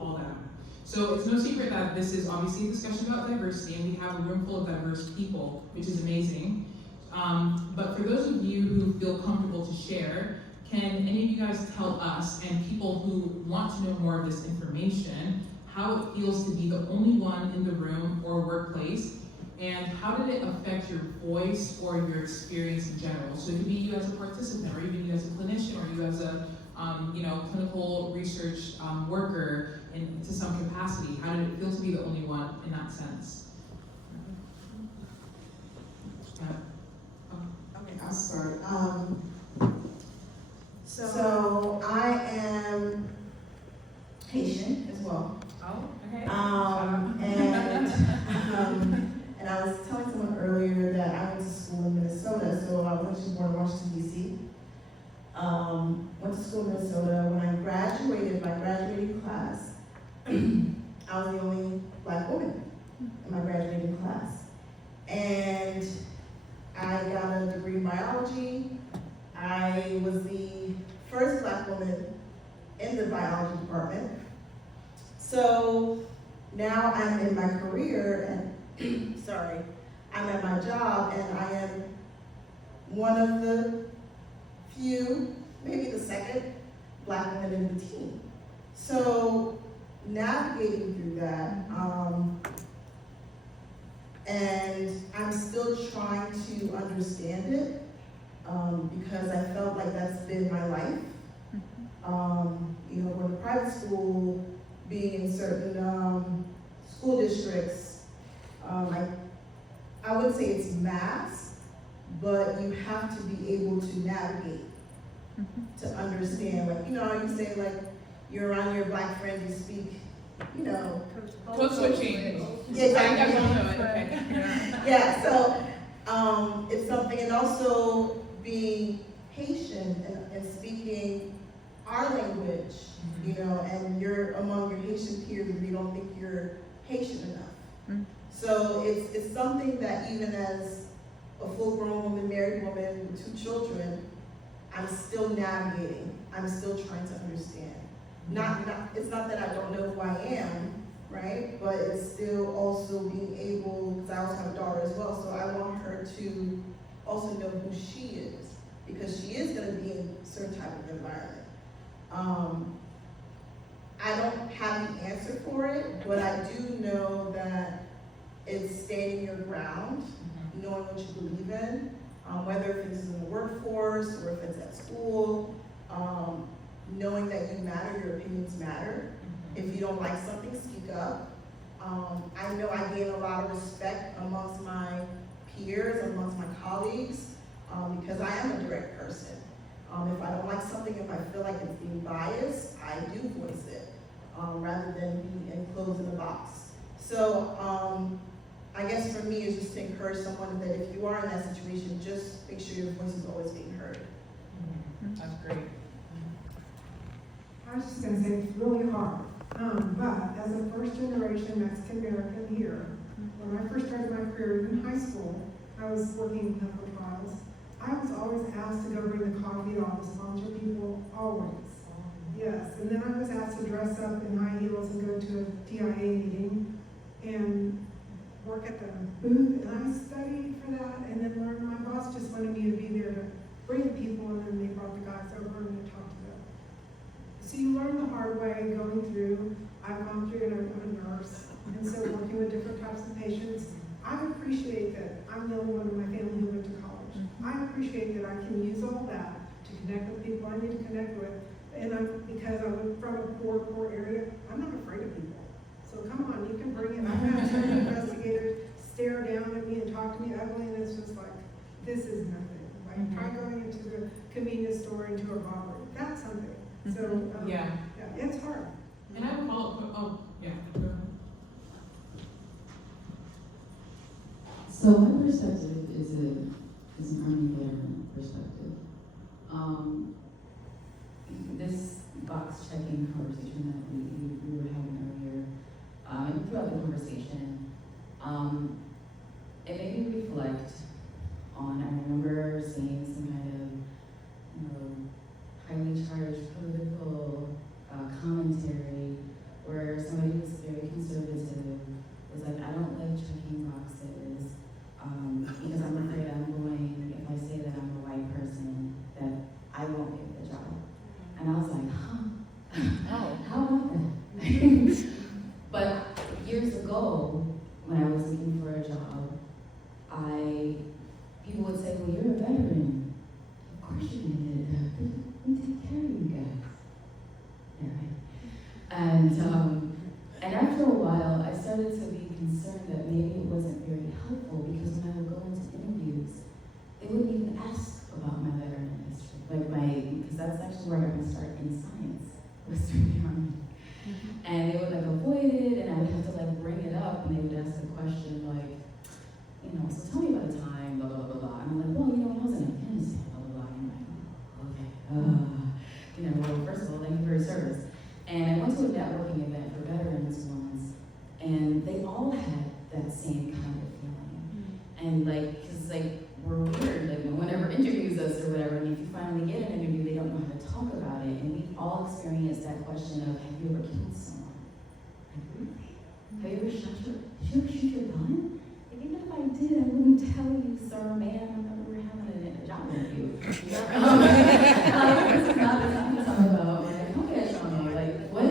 all that. So it's no secret that this is obviously a discussion about diversity, and we have a room full of diverse people, which is amazing. But for those of you who feel comfortable to share, can any of you guys tell us, and people who want to know more of this information, how it feels to be the only one in the room or workplace, and how did it affect your voice or your experience in general? So it could be you as a participant, or even you as a clinician, or you as a clinical research worker to some capacity. How did it feel to be the only one in that sense? Okay, I'll start. So I am Haitian as well. Oh, okay. And I was telling someone earlier that I went to school in Minnesota, so I was actually born in Washington, D.C. Went to school in Minnesota. When I graduated, my graduating class, I was the only Black woman in my graduating class. And I got a degree in biology. I was the first Black woman in the biology department. So now I'm in my career and I'm at my job, and I am one of the few, maybe the second, Black woman in the team. So navigating through that, and I'm still trying to understand it, because I felt like that's been my life. Going to private school, being in certain school districts, I would say it's masked, but you have to be able to navigate, to understand. Like, you say like you're around your Black friends, you speak, Code switching. Yeah, exactly. I don't know it, okay. Yeah, so it's something, and also being Haitian and speaking our language, and you're among your Haitian peers and you don't think you're Haitian enough. So it's something that even as a full-grown woman, married woman with 2 children, I'm still navigating. I'm still trying to understand. It's not that I don't know who I am, right? But it's still also being able, because I also have a daughter as well, so I want her to also know who she is, because she is going to be in a certain type of environment. I don't have the answer for it, but I do know that it's standing your ground, knowing what you believe in, whether if it's in the workforce or if it's at school, knowing that you matter, your opinions matter. If you don't like something, speak up. I know I gain a lot of respect amongst my peers, amongst my colleagues, because I am a direct person. If I don't like something, if I feel like it's being biased, I do voice it, rather than be enclosed in a box. So I guess for me, it's just to encourage someone that if you are in that situation, just make sure your voice is always being heard. That's great. I was just going to say it's really hard, but as a first-generation Mexican American here, when I first started my career in high school, I was working in clinical trials. I was always asked to go bring the coffee to all the sponsor people, always. Yes, and then I was asked to dress up in high heels and go to a TIA meeting and work at the booth, and I studied for that, and then learned, my boss just wanted me to be there to bring the people, and then they brought the guys over and they talked to them. So you learn the hard way going through. I've gone through, and I'm a nurse, and so working with different types of patients, I appreciate that I'm the only one in my family who went to college. I appreciate that I can use all that to connect with people I need to connect with, and because I'm from a poor area, I'm not afraid of people. So come on, you can bring it. I've had certain investigators stare down at me and talk to me ugly, and it's just like, this is nothing. Like, try going into the convenience store into a robbery. That's something. So, Yeah. it's hard. And I would follow up, oh, yeah, go ahead. So my perspective is an Army veteran perspective. This box checking conversation that we were having earlier, and throughout the conversation, it made me reflect on, I remember seeing some kind of, highly charged political commentary where somebody was very conservative, was like, I don't like checking boxes, because I'm afraid if I say that I'm a white person, that I won't get the job. And I was like, huh? How about that? But years ago, when I was looking for a job, people would say, well, you're a veteran. Of course you did. We take care of you guys. Yeah, right? And after a while, I started to be concerned that maybe it wasn't very helpful, because when I would go into interviews, they wouldn't even ask about my veteran history. Because that's actually where I got my start in science, was through the Army. And they would avoid it, and I would have to bring it up, and they would ask a question so tell me about a time, blah, blah, blah, blah. And I'm like, well, when I was in Afghanistan, blah, blah, blah. And I'm like, okay. Well, first of all, thank you for your service. And I went to a networking event for veterans once, and they all had that same kind of feeling. And because we're weird, no one ever interviews us or whatever, and if you finally get an interview, they don't know how to talk about it. And we've all experienced that question of, have you ever killed someone? Really? Have you ever shoot your gun? Even if I did, I wouldn't tell you, sir, ma'am, we were having a job interview. This is not the time to talk about, okay, Shauna, what?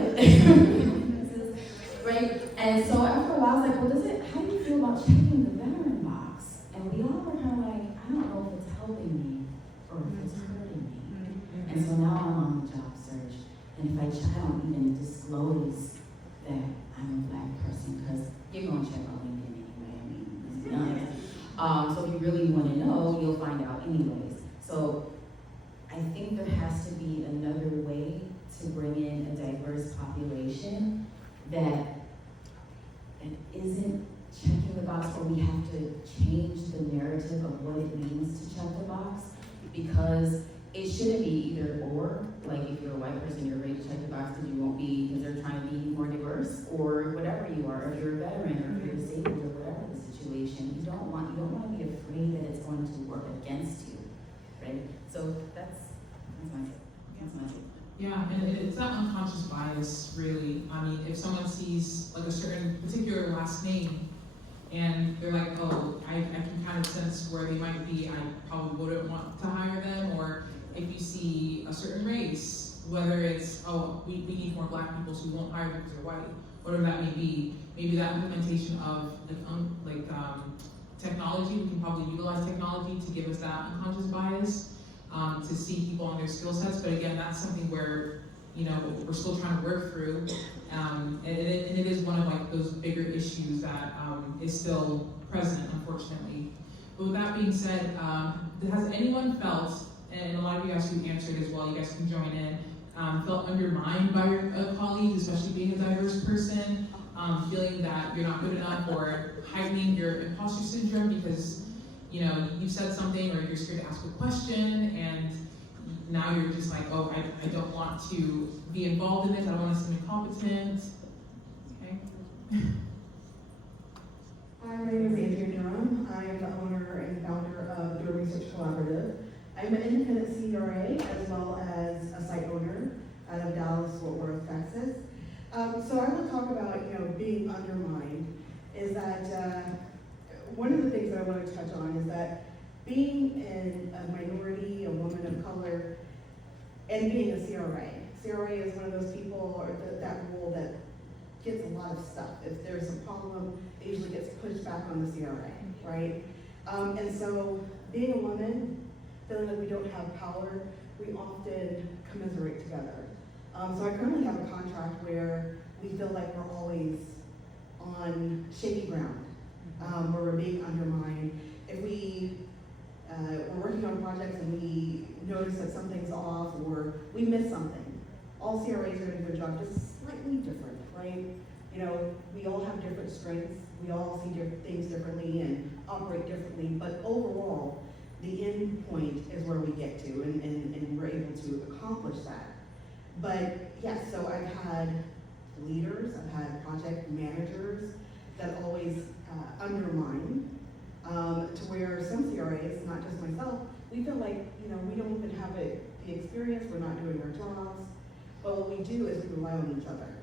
Right? And so after a while, I was like, well, how do you feel about checking the veteran box? And we all were kind of like, I don't know if it's helping me or if it's hurting me. And so now I'm on the job search, and if I don't even disclose that I'm a black person, because you're going to check on LinkedIn anyway. So if you really want to know, you'll find out anyways. So I think there has to be another way to bring in a diverse population that isn't checking the box, or we have to change the narrative of what it means to check the box, because it shouldn't be either or. If you're a white person, you're ready to check the box because you won't be, because they're trying to be more diverse, or whatever you are, if you're a veteran, or if you're disabled, or whatever the situation. You don't want to be afraid that it's going to work against you, right? So that's my take. Yeah, and it's not unconscious bias, really. I mean, if someone sees a certain particular last name, and they're like, oh, I can kind of sense where they might be, I probably wouldn't want to hire them. Or if you see a certain race, whether it's, oh, we need more black people, so we won't hire them because they're white, whatever that may be, maybe that implementation of technology, we can probably utilize technology to give us that unconscious bias, to see people on their skill sets. But again, that's something where, we're still trying to work through. And it is one of those bigger issues that is still present, unfortunately. But with that being said, has anyone felt, and a lot of you guys who answered as well, you guys can join in, felt undermined by your colleagues, especially being a diverse person, feeling that you're not good enough, or heightening your imposter syndrome because you said something, or you're scared to ask a question, and now you're just like, oh, I don't want to be involved in this, I don't want to seem incompetent. Okay. Hi, my name is Andrea Durham. I am the owner and founder of the Research Collaborative. I'm an independent CRA as well as a site owner. out of Dallas, Fort Worth, Texas. So I will talk about, being undermined, is that one of the things that I want to touch on is that being a minority, a woman of color, and being a CRA. CRA is one of those people, or that role that gets a lot of stuff. If there's a problem, it usually gets pushed back on the CRA, right? And so being a woman, feeling like we don't have power, we often commiserate together. So I currently have a contract where we feel like we're always on shaky ground, where we're being undermined. If we're working on projects and we notice that something's off or we miss something, all CRAs are going to do a job just slightly different, right? We all have different strengths, we all see things differently and operate differently, but overall, the end point is where we get to, and we're able to accomplish that. But yes, so I've had leaders, I've had project managers that always undermine, to where some CRAs, not just myself, we feel like, we don't even have the experience, we're not doing our jobs, but what we do is we rely on each other,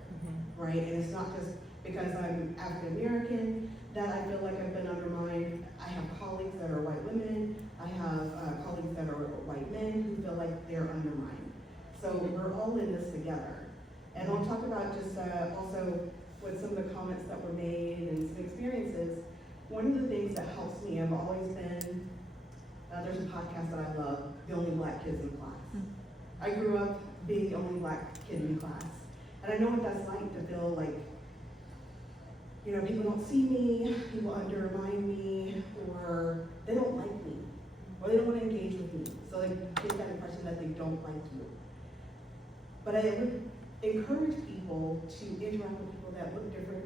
right? And it's not just because I'm African American that I feel like I've been undermined. I have colleagues that are white women, I have colleagues that are white men who feel like they're undermined. So we're all in this together. And I'll talk about just also with some of the comments that were made and some experiences. One of the things that helps me, I've always been, there's a podcast that I love, The Only Black Kids in Class. I grew up being the only black kid in class. And I know what that's like to feel like, people don't see me, people undermine me, or they don't like me, or they don't want to engage with me. So they get that impression that they don't like you. But I would encourage people to interact with people that look different,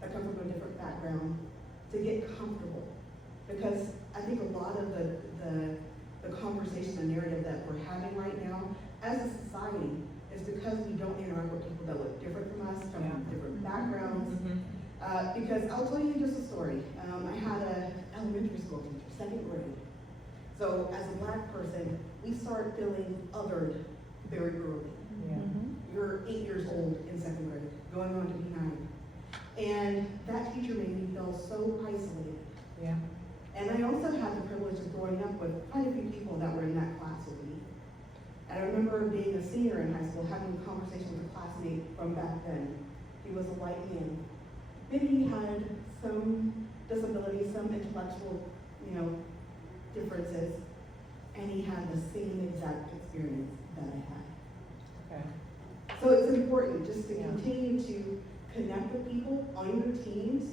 that come from a different background, to get comfortable. Because I think a lot of the conversation, the narrative that we're having right now, as a society, is because we don't interact with people that look different from us, from different backgrounds. Because I'll tell you just a story. I had an elementary school teacher, 2nd grade. So as a black person, we start feeling othered very early. You're 8 years old in 2nd grade, going on to be 9. And that teacher made me feel so isolated. And I also had the privilege of growing up with quite a few people that were in that class with me. And I remember being a senior in high school, having a conversation with a classmate from back then. He was a white man. Maybe he had some disabilities, some intellectual, differences, and he had the same exact experience that I had. So it's important just to continue to connect with people on your teams,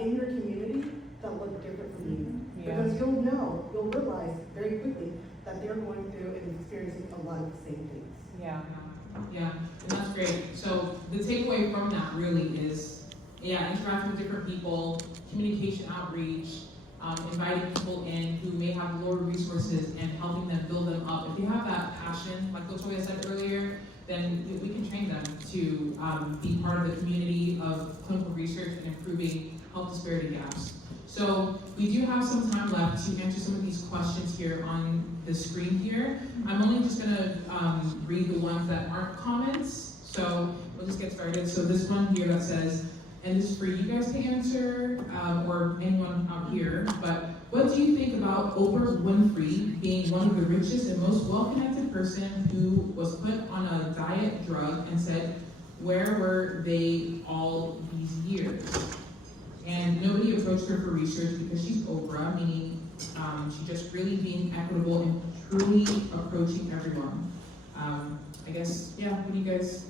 in your community, that look different from you. Because you'll realize very quickly that they're going through and experiencing a lot of the same things. Yeah, and that's great. So the takeaway from that really is, interacting with different people, communication outreach, inviting people in who may have lower resources and helping them build them up. If you have that passion, like Latoya said earlier, then we can train them to be part of the community of clinical research and improving health disparity gaps. So we do have some time left to answer some of these questions here on the screen here. I'm only just gonna read the ones that aren't comments. So we'll just get started. So this one here that says, and this is for you guys to answer, or anyone out here, but what do you think about Oprah Winfrey being one of the richest and most well-connected person who was put on a diet drug and said, where were they all these years? And nobody approached her for research because she's Oprah, meaning she's just really being equitable and truly approaching everyone. I guess, what do you guys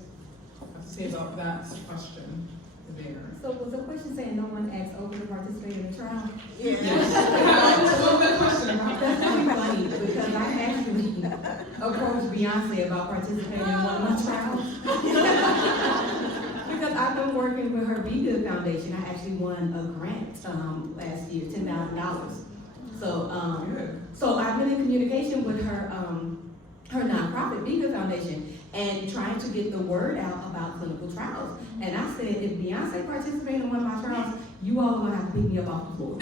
have to say about that question there? So was the question saying no one asked Oprah to participate in the trial? Yes. What was the question? That's really funny, because I actually approached Beyonce about participating in one of my trials. Because I've been working with her Be Good Foundation. I actually won a grant last year, $10,000. So I've been in communication with her her nonprofit Be Good Foundation and trying to get the word out about clinical trials. And I said, if Beyonce participated in one of my trials, you all are gonna have to pick me up off the floor.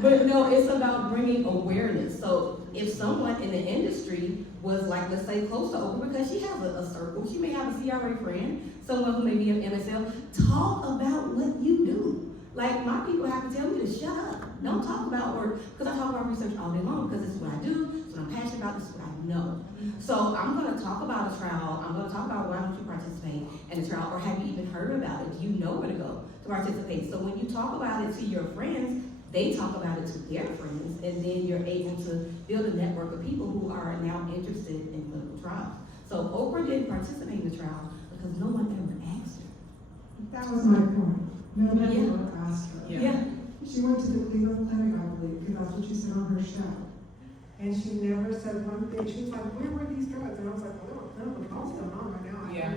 But no, it's about bringing awareness. So if someone in the industry was like, let's say, close to Oprah, because she has a circle, she may have a CRA friend, someone who may be an MSL, talk about what you do. Like, my people have to tell me to shut up. Don't talk about work, because I talk about research all day long, because this is what I do, it's what I'm passionate about, this is what I know. So I'm gonna talk about a trial, I'm gonna talk about why don't you participate in a trial, or have you even heard about it? Do you know where to go to participate? So when you talk about it to your friends, they talk about it to their friends, and then you're able to build a network of people who are now interested in clinical trials. So Oprah didn't participate in the trial because no one ever asked her. That was my point. Nobody Yeah. ever asked her. Yeah. She went to the Cleveland Clinic, I believe, because that's what she said on her show. And she never said one thing. She was like, where were these drugs? And I was like, well, there were clinical trials going on right now. Yeah.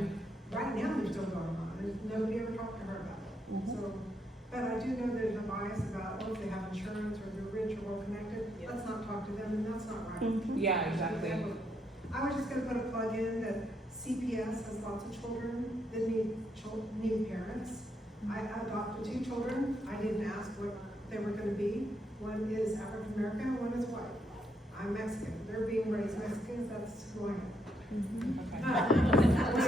Right now, they're still going on. And nobody ever talked to her about it. So, but I do know there's a bias about, oh, if they have insurance or they're rich or well-connected, let's not talk to them, and that's not right. Yeah, exactly. I was just gonna put a plug in that CPS has lots of children that need parents. I adopted 2 children. I didn't ask what they were gonna be. One is African American, one is white. I'm Mexican. They're being raised Mexicans, that's who I am. What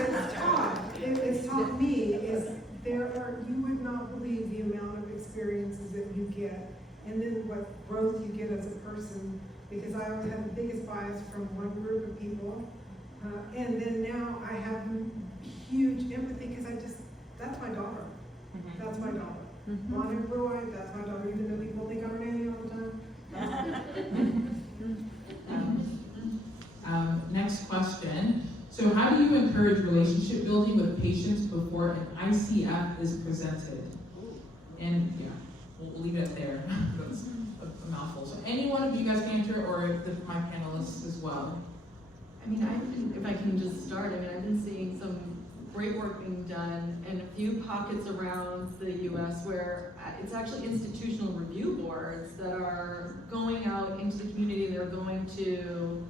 it's taught me is you would not believe the amount of experiences that you get, and then what growth you get as a person, because I always had the biggest bias from one group of people, and then now I have huge empathy, because that's my daughter. That's my daughter. Blonde and blue-eyed, that's my daughter, even though people think I'm her nanny all the time. Next question. So how do you encourage relationship building with patients before an ICF is presented? And yeah, we'll leave it there. That's a mouthful. So any one of you guys can answer, or my panelists as well. I mean, if I can just start, I've been seeing some great work being done in a few pockets around the U.S. where it's actually institutional review boards that are going out into the community. They're going to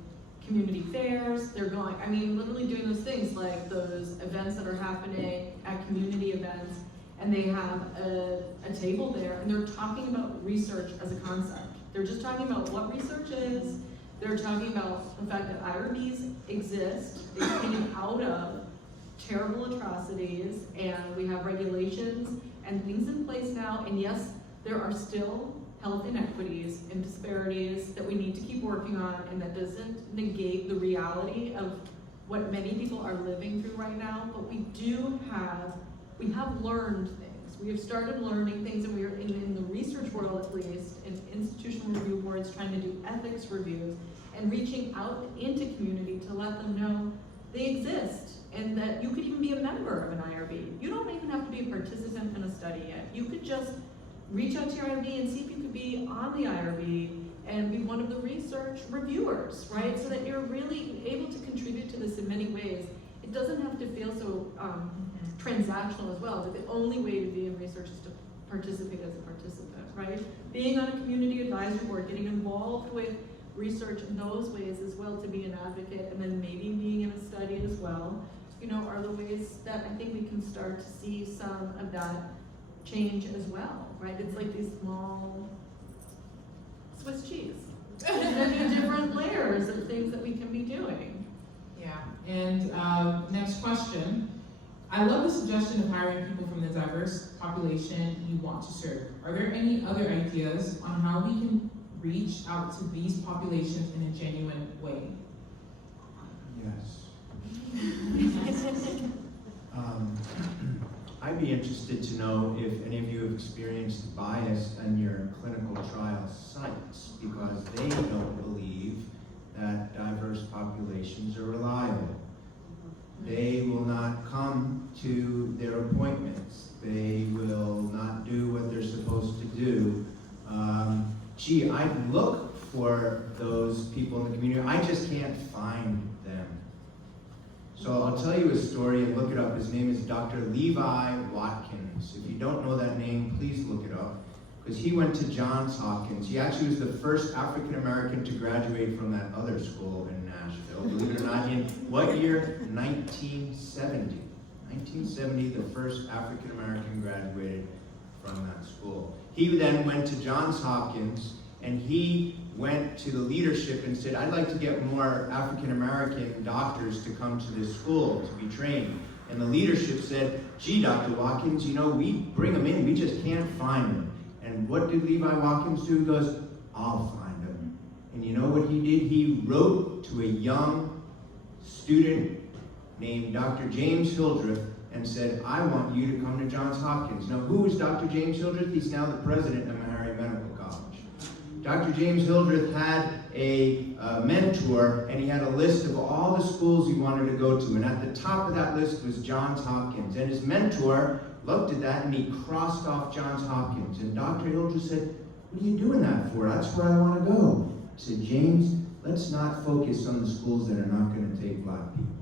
community fairs, they're going, literally doing those things like those events that are happening at community events, and they have a table there, and they're talking about research as a concept. They're just talking about what research is. They're talking about the fact that IRBs exist. They came out of terrible atrocities, and we have regulations and things in place now, and yes, there are still health inequities and disparities that we need to keep working on, and that doesn't negate the reality of what many people are living through right now, but we have learned things. We have started learning things, and we are in the research world at least, in institutional review boards trying to do ethics reviews, and reaching out into community to let them know they exist, and that you could even be a member of an IRB. You don't even have to be a participant in a study yet. You could just reach out to your IRB and see if you could be on the IRB and be one of the research reviewers, right? So that you're really able to contribute to this in many ways. It doesn't have to feel so transactional as well, that the only way to be in research is to participate as a participant, right? Being on a community advisory board, getting involved with research in those ways as well to be an advocate, and then maybe being in a study as well, are the ways that I think we can start to see some of that change as well, right? It's like these small Swiss cheese. There's many different layers of things that we can be doing. Yeah, and next question. I love the suggestion of hiring people from the diverse population you want to serve. Are there any other ideas on how we can reach out to these populations in a genuine way? Yes. I'd be interested to know if any of you have experienced bias in your clinical trial sites because they don't believe that diverse populations are reliable. They will not come to their appointments. They will not do what they're supposed to do. I look for those people in the community. I just can't find them. So I'll tell you a story and look it up. His name is Dr. Levi Watkins. If you don't know that name, please look it up. Because he went to Johns Hopkins. He actually was the first African American to graduate from that other school in Nashville. Believe it or not, in what year? 1970. 1970, the first African American graduated from that school. He then went to Johns Hopkins, and he went to the leadership and said, I'd like to get more African American doctors to come to this school to be trained. And the leadership said, gee, Dr. Watkins, you know, we bring them in, we just can't find them. And what did Levi Watkins do? He goes, I'll find them. And you know what he did? He wrote to a young student named Dr. James Hildreth and said, I want you to come to Johns Hopkins. Now, who is Dr. James Hildreth? He's now the president of Meharry Medical College. Dr. James Hildreth had a mentor, and he had a list of all the schools he wanted to go to, and at the top of that list was Johns Hopkins. And his mentor looked at that and he crossed off Johns Hopkins. And Dr. Hildreth said, what are you doing that for? That's where I want to go. He said, James, let's not focus on the schools that are not going to take black people.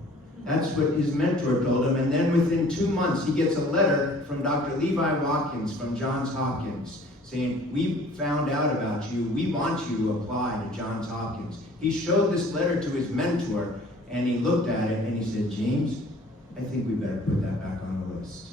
That's what his mentor told him, and then within 2 months he gets a letter from Dr. Levi Watkins from Johns Hopkins saying, we found out about you, we want you to apply to Johns Hopkins. He showed this letter to his mentor, and he looked at it and he said, James, I think we better put that back on the list.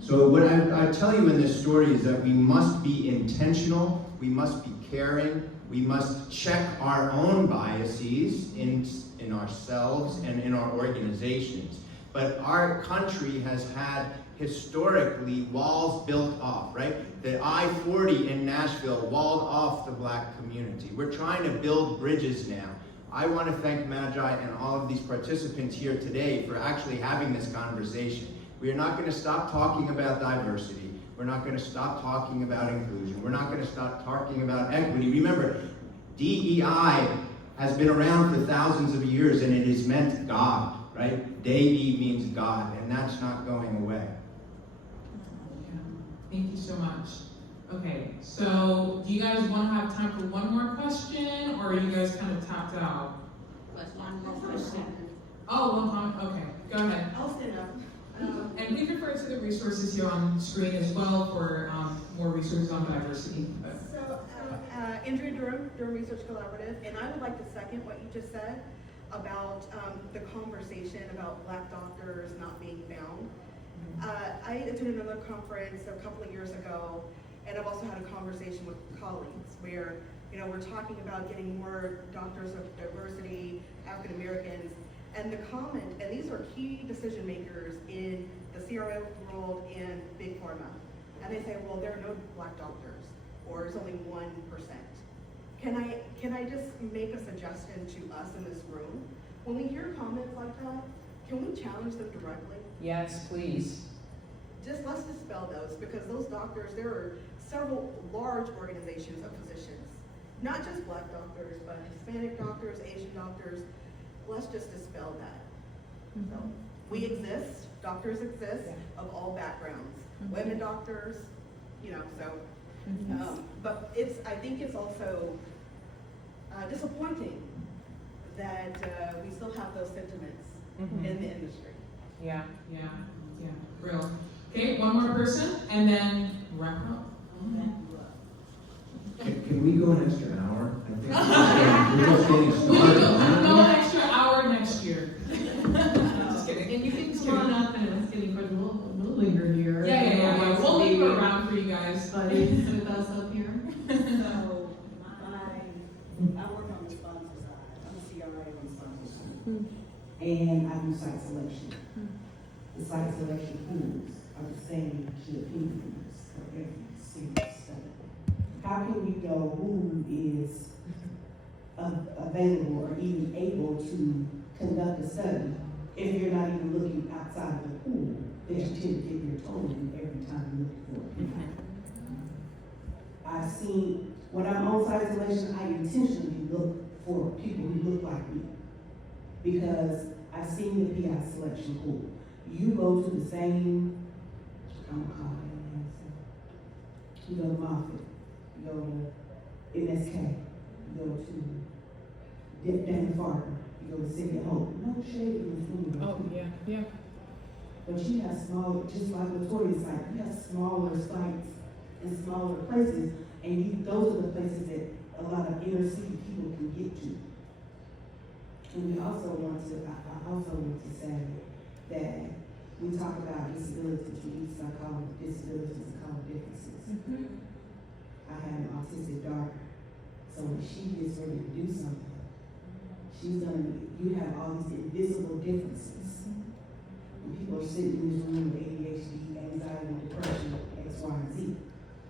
So what I tell you in this story is that we must be intentional, we must be caring, we must check our own biases in ourselves and in our organizations. But our country has had historically walls built off, right? The I-40 in Nashville walled off the black community. We're trying to build bridges now. I want to thank MAGI and all of these participants here today for actually having this conversation. We are not going to stop talking about diversity. We're not going to stop talking about inclusion. We're not going to stop talking about equity. Remember, DEI has been around for thousands of years, and it has meant God, right? Dei means God, and that's not going away. Yeah. Thank you so much. Okay, so do you guys want to have time for one more question, or are you guys kind of tapped out? One more question. Oh, one comment. Okay, go ahead. I'll stand up. And please refer to the resources here on screen as well for more resources on diversity. So, Andrea Durham Research Collaborative, and I would like to second what you just said about the conversation about black doctors not being found. I attended another conference a couple of years ago, and I've also had a conversation with colleagues where, you know, we're talking about getting more doctors of diversity, African Americans, and the comment, and these are key decision makers in the CRO world and big pharma, and they say, well, there are no black doctors, or it's only 1%. Can I just make a suggestion to us in this room? When we hear comments like that, can we challenge them directly? Yes, please. Let's dispel those, because those doctors, there are several large organizations of physicians, not just black doctors, but Hispanic doctors, Asian doctors. Let's just dispel that. So, we exist, doctors exist of all backgrounds, women doctors, you know, so. But I think it's also disappointing that we still have those sentiments in the industry. Yeah. Real. Okay, one more person, and then wrap up. Can we go an extra hour? I think we're just getting started. We'll go an extra hour next year. Just kidding. And you can come on up and investigate for we'll linger here. Yeah. We'll leave it around for you guys. But it's with us up here. So, I work on the sponsor side. I'm a CRA on the sponsor side. And I do site selection. The site selection pools are the same key opinions for every single study. How can we know who is available or even able to conduct a study if you're not even looking outside of the pool that you tend to get your toe in every time you look for people? I've seen, when I'm on site selection, I intentionally look for people who look like me, because I've seen the PI selection pool. You go to the same, I'm gonna call it, you go to Moffitt, you go to MSK, you go to Dana-Farber, you go to City of Hope. No shade in this room. Yeah. But you have smaller, just like Latoya's site, you have smaller sites and smaller places, and those are the places that a lot of inner city people can get to. And we also want to, I also want to say that we talk about disabilities, we use disabilities and call differences. I have an autistic daughter, so when she gets ready She's done, you have all these invisible differences. When people are sitting in this room with ADHD, anxiety, depression, X, Y, and Z,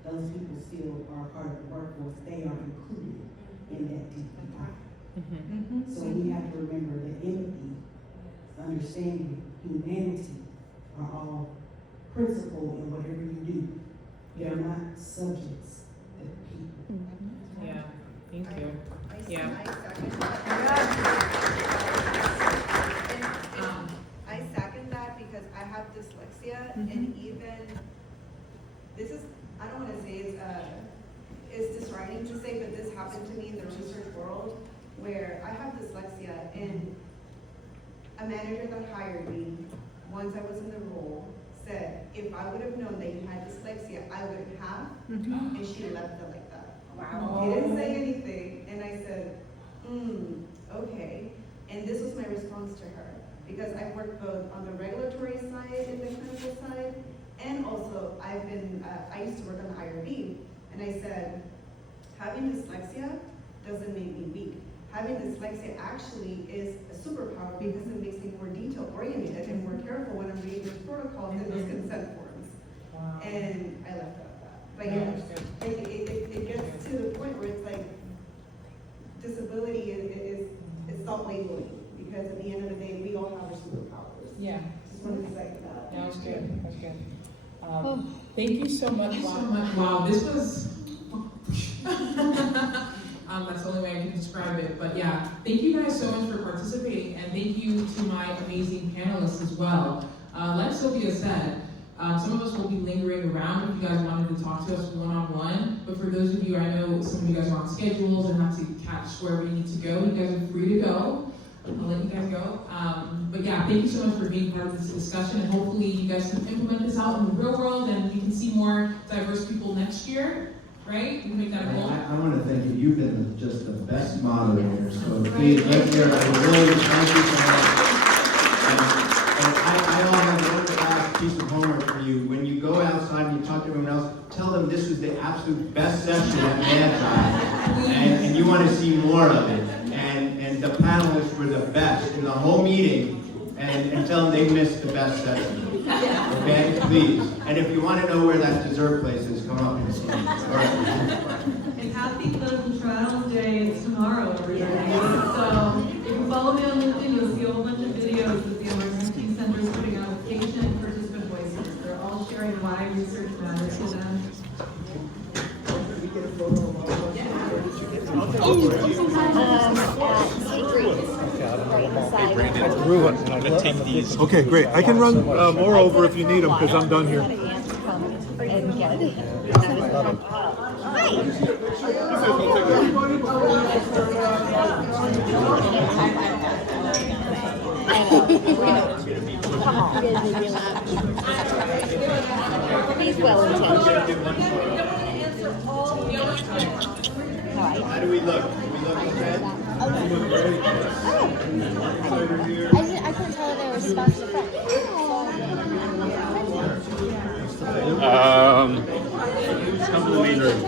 those people still are part of the workforce. They are included in that DEI. So we have to remember that empathy, understanding, humanity are all principle in whatever you do. They're not subjects, they're people. Yeah, thank you. I second that because I have dyslexia and even, this is, I don't want to say it's disheartening to say, but this happened to me in the research world where I have dyslexia and a manager that hired me once I was in the role said, if I would have known that you had dyslexia, I wouldn't have, and she left it like that. Wow. He didn't say anything, and I said, okay. And this was my response to her, because I've worked both on the regulatory side and the clinical side, and also I used to work on the IRB, and I said, having dyslexia doesn't make me weak. Having dyslexia actually is a superpower because it makes me more detail-oriented and more careful when I'm reading those protocols and those consent forms. Wow. And I left it at that. But yeah, it gets to the point where it's like disability is self-labeling, because at the end of the day, we all have our superpowers. Yeah. Just wanted to say that. That was good. That's good. Thank you so much. Wow, this was. That's the only way I can describe it. But yeah, thank you guys so much for participating, and thank you to my amazing panelists as well. Like Sophia said, some of us will be lingering around if you guys wanted to talk to us one-on-one. But for those of you, I know some of you guys are on schedules and have to catch wherever you need to go. You guys are free to go. I'll let you guys go. But yeah, thank you so much for being part of this discussion, and hopefully you guys can implement this out in the real world, and we can see more diverse people next year. Right? You make that a goal. I want to thank you. You've been just the best moderator. So please, let's hear it. Really, thank you so much. And I all have one last piece of homework for you. When you go outside and you talk to everyone else, tell them this was the absolute best session at MAGI, and you want to see more of it. And the panelists were the best in the whole meeting, and tell them they missed the best session. Okay, please. And if you want to know where that dessert place is, come up and see me. And happy Clinical Trials Day. It's tomorrow, everybody. So if you follow me on LinkedIn, you'll see a whole bunch of videos that the emergency center is putting out, patient and participant voices. They're all sharing why research matters to them. Okay, great. I can run more over if you need them, because I'm done here. He's well intentioned. How do we look? Do we look okay? I couldn't tell if they were response to front. Come to the main room.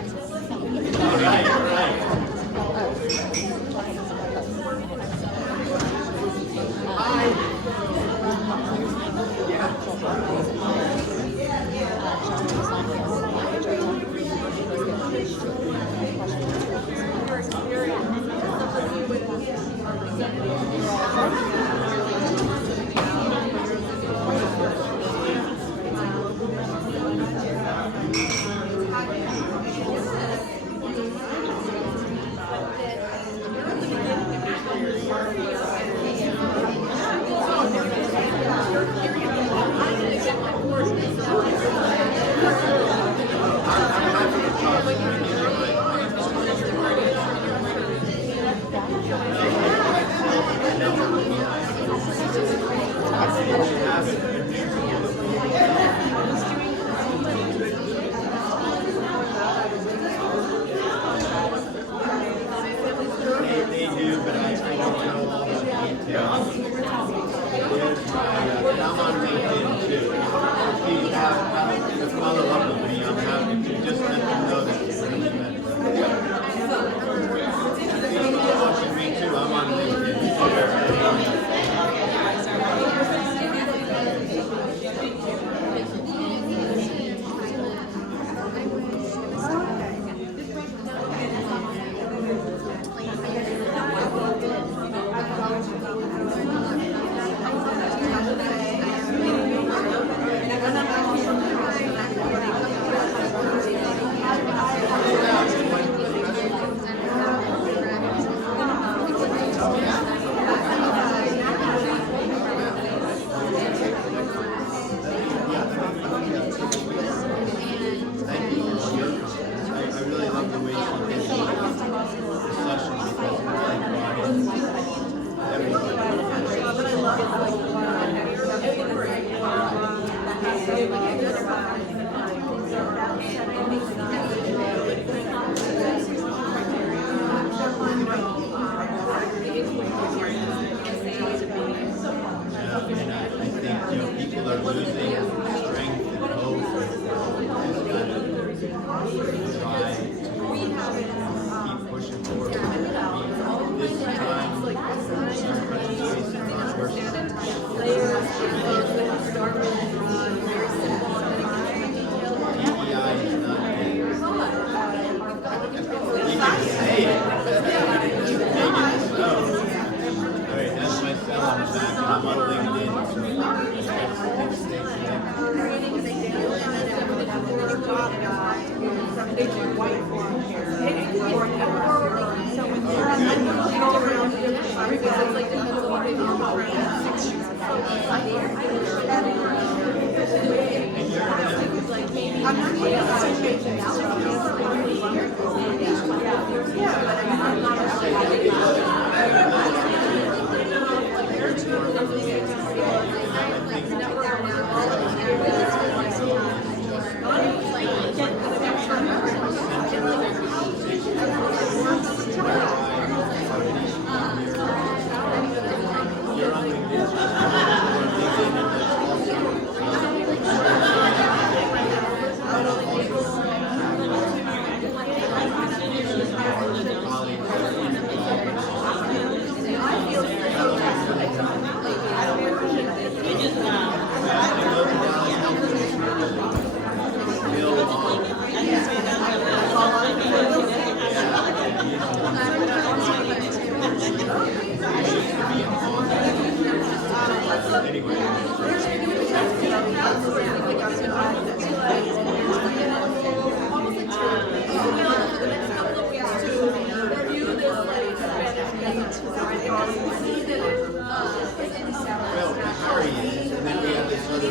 try to keep pushing forward. I mean, this time, some countries facing controversy. DEI is not dead. You can say it. Alright, that's my cell on the back, and I'm on LinkedIn, Well, Meharry is, and then we have this other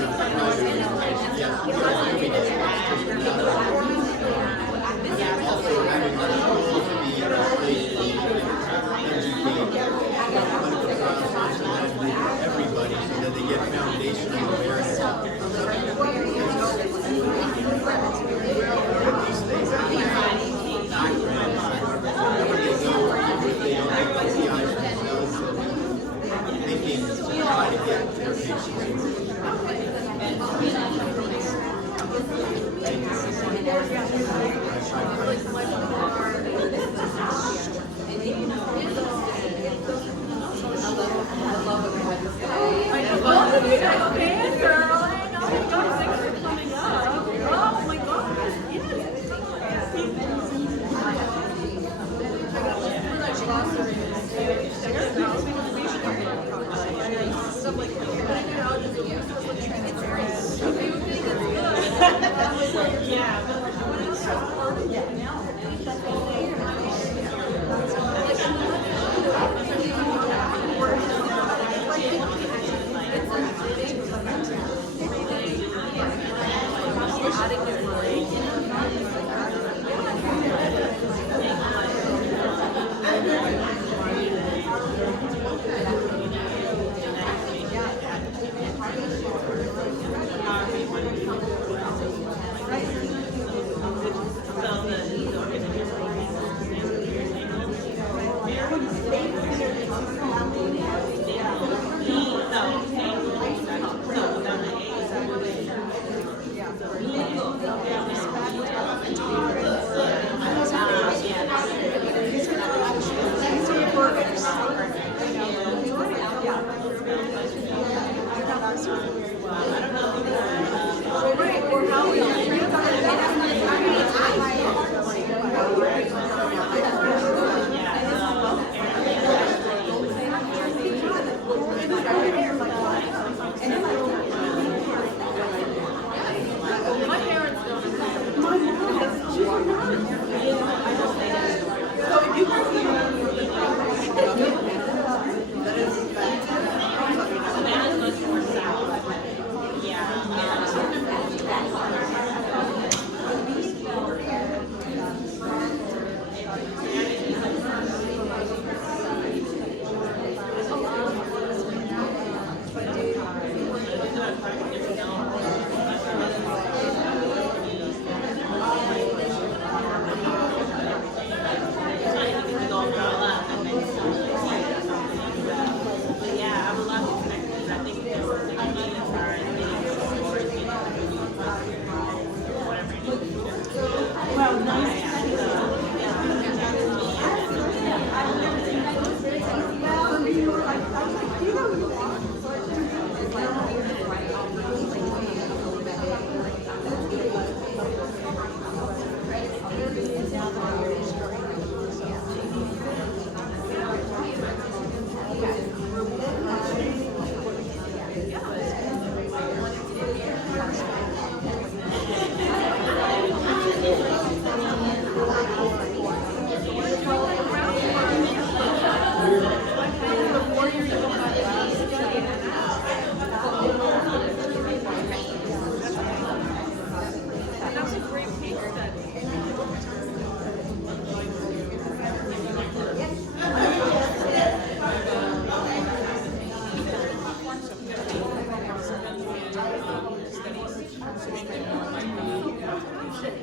also having our schools be a place to educate clinical trial science and everybody so that they get foundational awareness. These things background, whenever they go, if they don't get the PIs themselves, thinking to try to get their patients.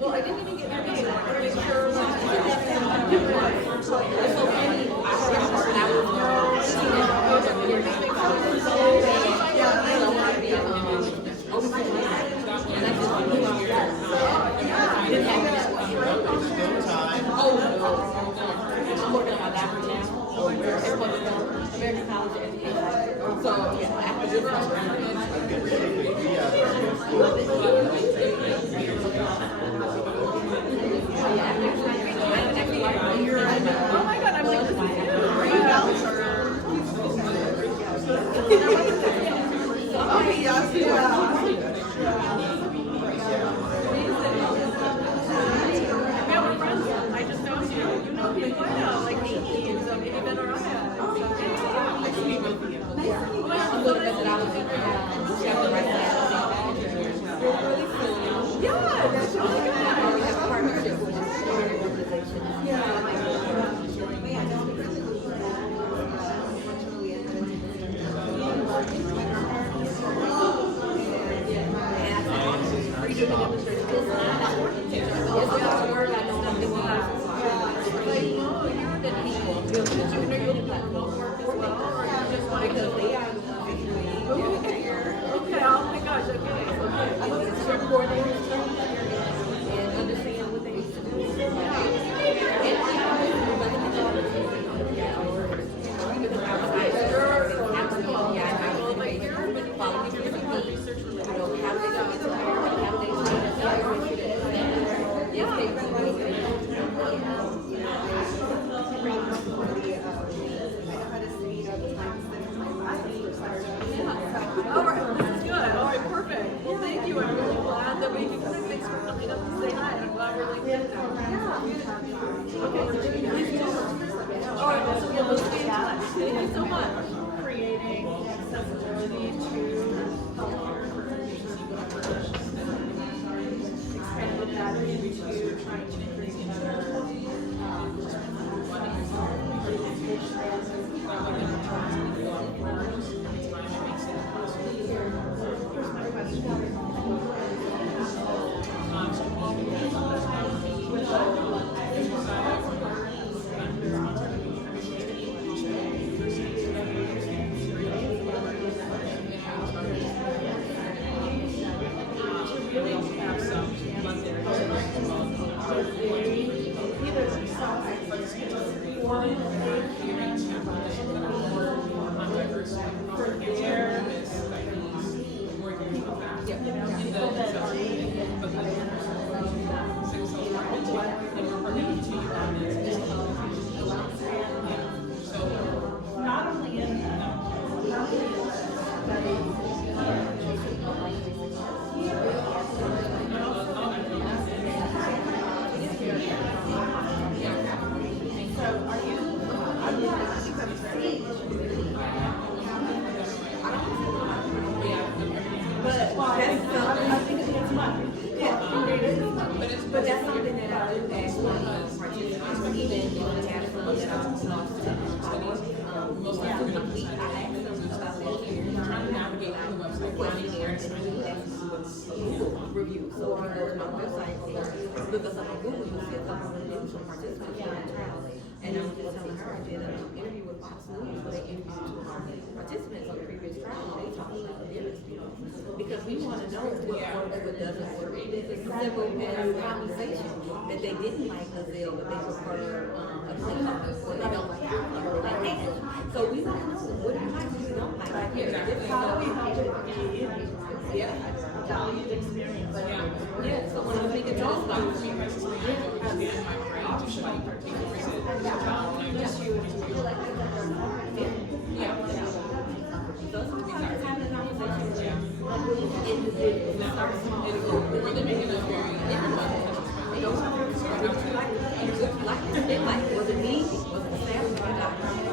Well, I didn't even get their name. I'm working on my doctorate now. American College of Education. So, yeah, after this Oh my God, I'm like, okay, yes, we're friends. I just know you. You know people I know, like me, and so maybe better I have. Oh my God, so nice yeah, that's really good. we have a partnership with an organization. Okay, oh my gosh, okay. I think it's your coordinators and understand what they need to do. All right, this is good. All right, perfect. Well, thank you. I'm really glad that we can connect. Thanks for coming up to say hi. And I'm glad we're like, okay. All right, so we'll stay in touch. Thank you so much. Creating accessibility to healthcare for expanded that into trying to increase But that's something that I do ask my participants, even in Nashville, that I'm lost most of the week, I ask them to stop at here, trying to navigate the website, finding there, and we ask them to do a review. So if you go to my website, look us up on Google, you'll see a couple of individual participants on the trial. And I was just telling her, I did an interview with Fox News, where they interviewed two of our participants on the previous trial, and they talked about their experience. Because we want to know what works, what doesn't work. There's a simple conversation that they didn't like Gazelle, but they prefer a clean office, or they don't like that. So we want to know, what do you like, what you don't like? Yeah. Yeah, so when I think it's all about me, my sister, I just my brain just like take it for yeah. Those are the kind of conversations. Yeah. We're living in a very like, was it me? Was it the staff?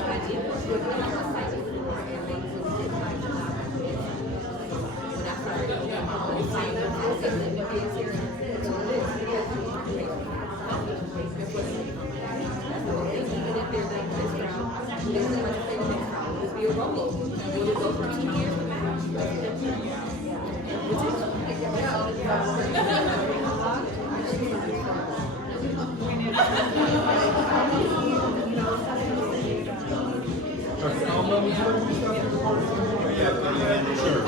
I did. Sure.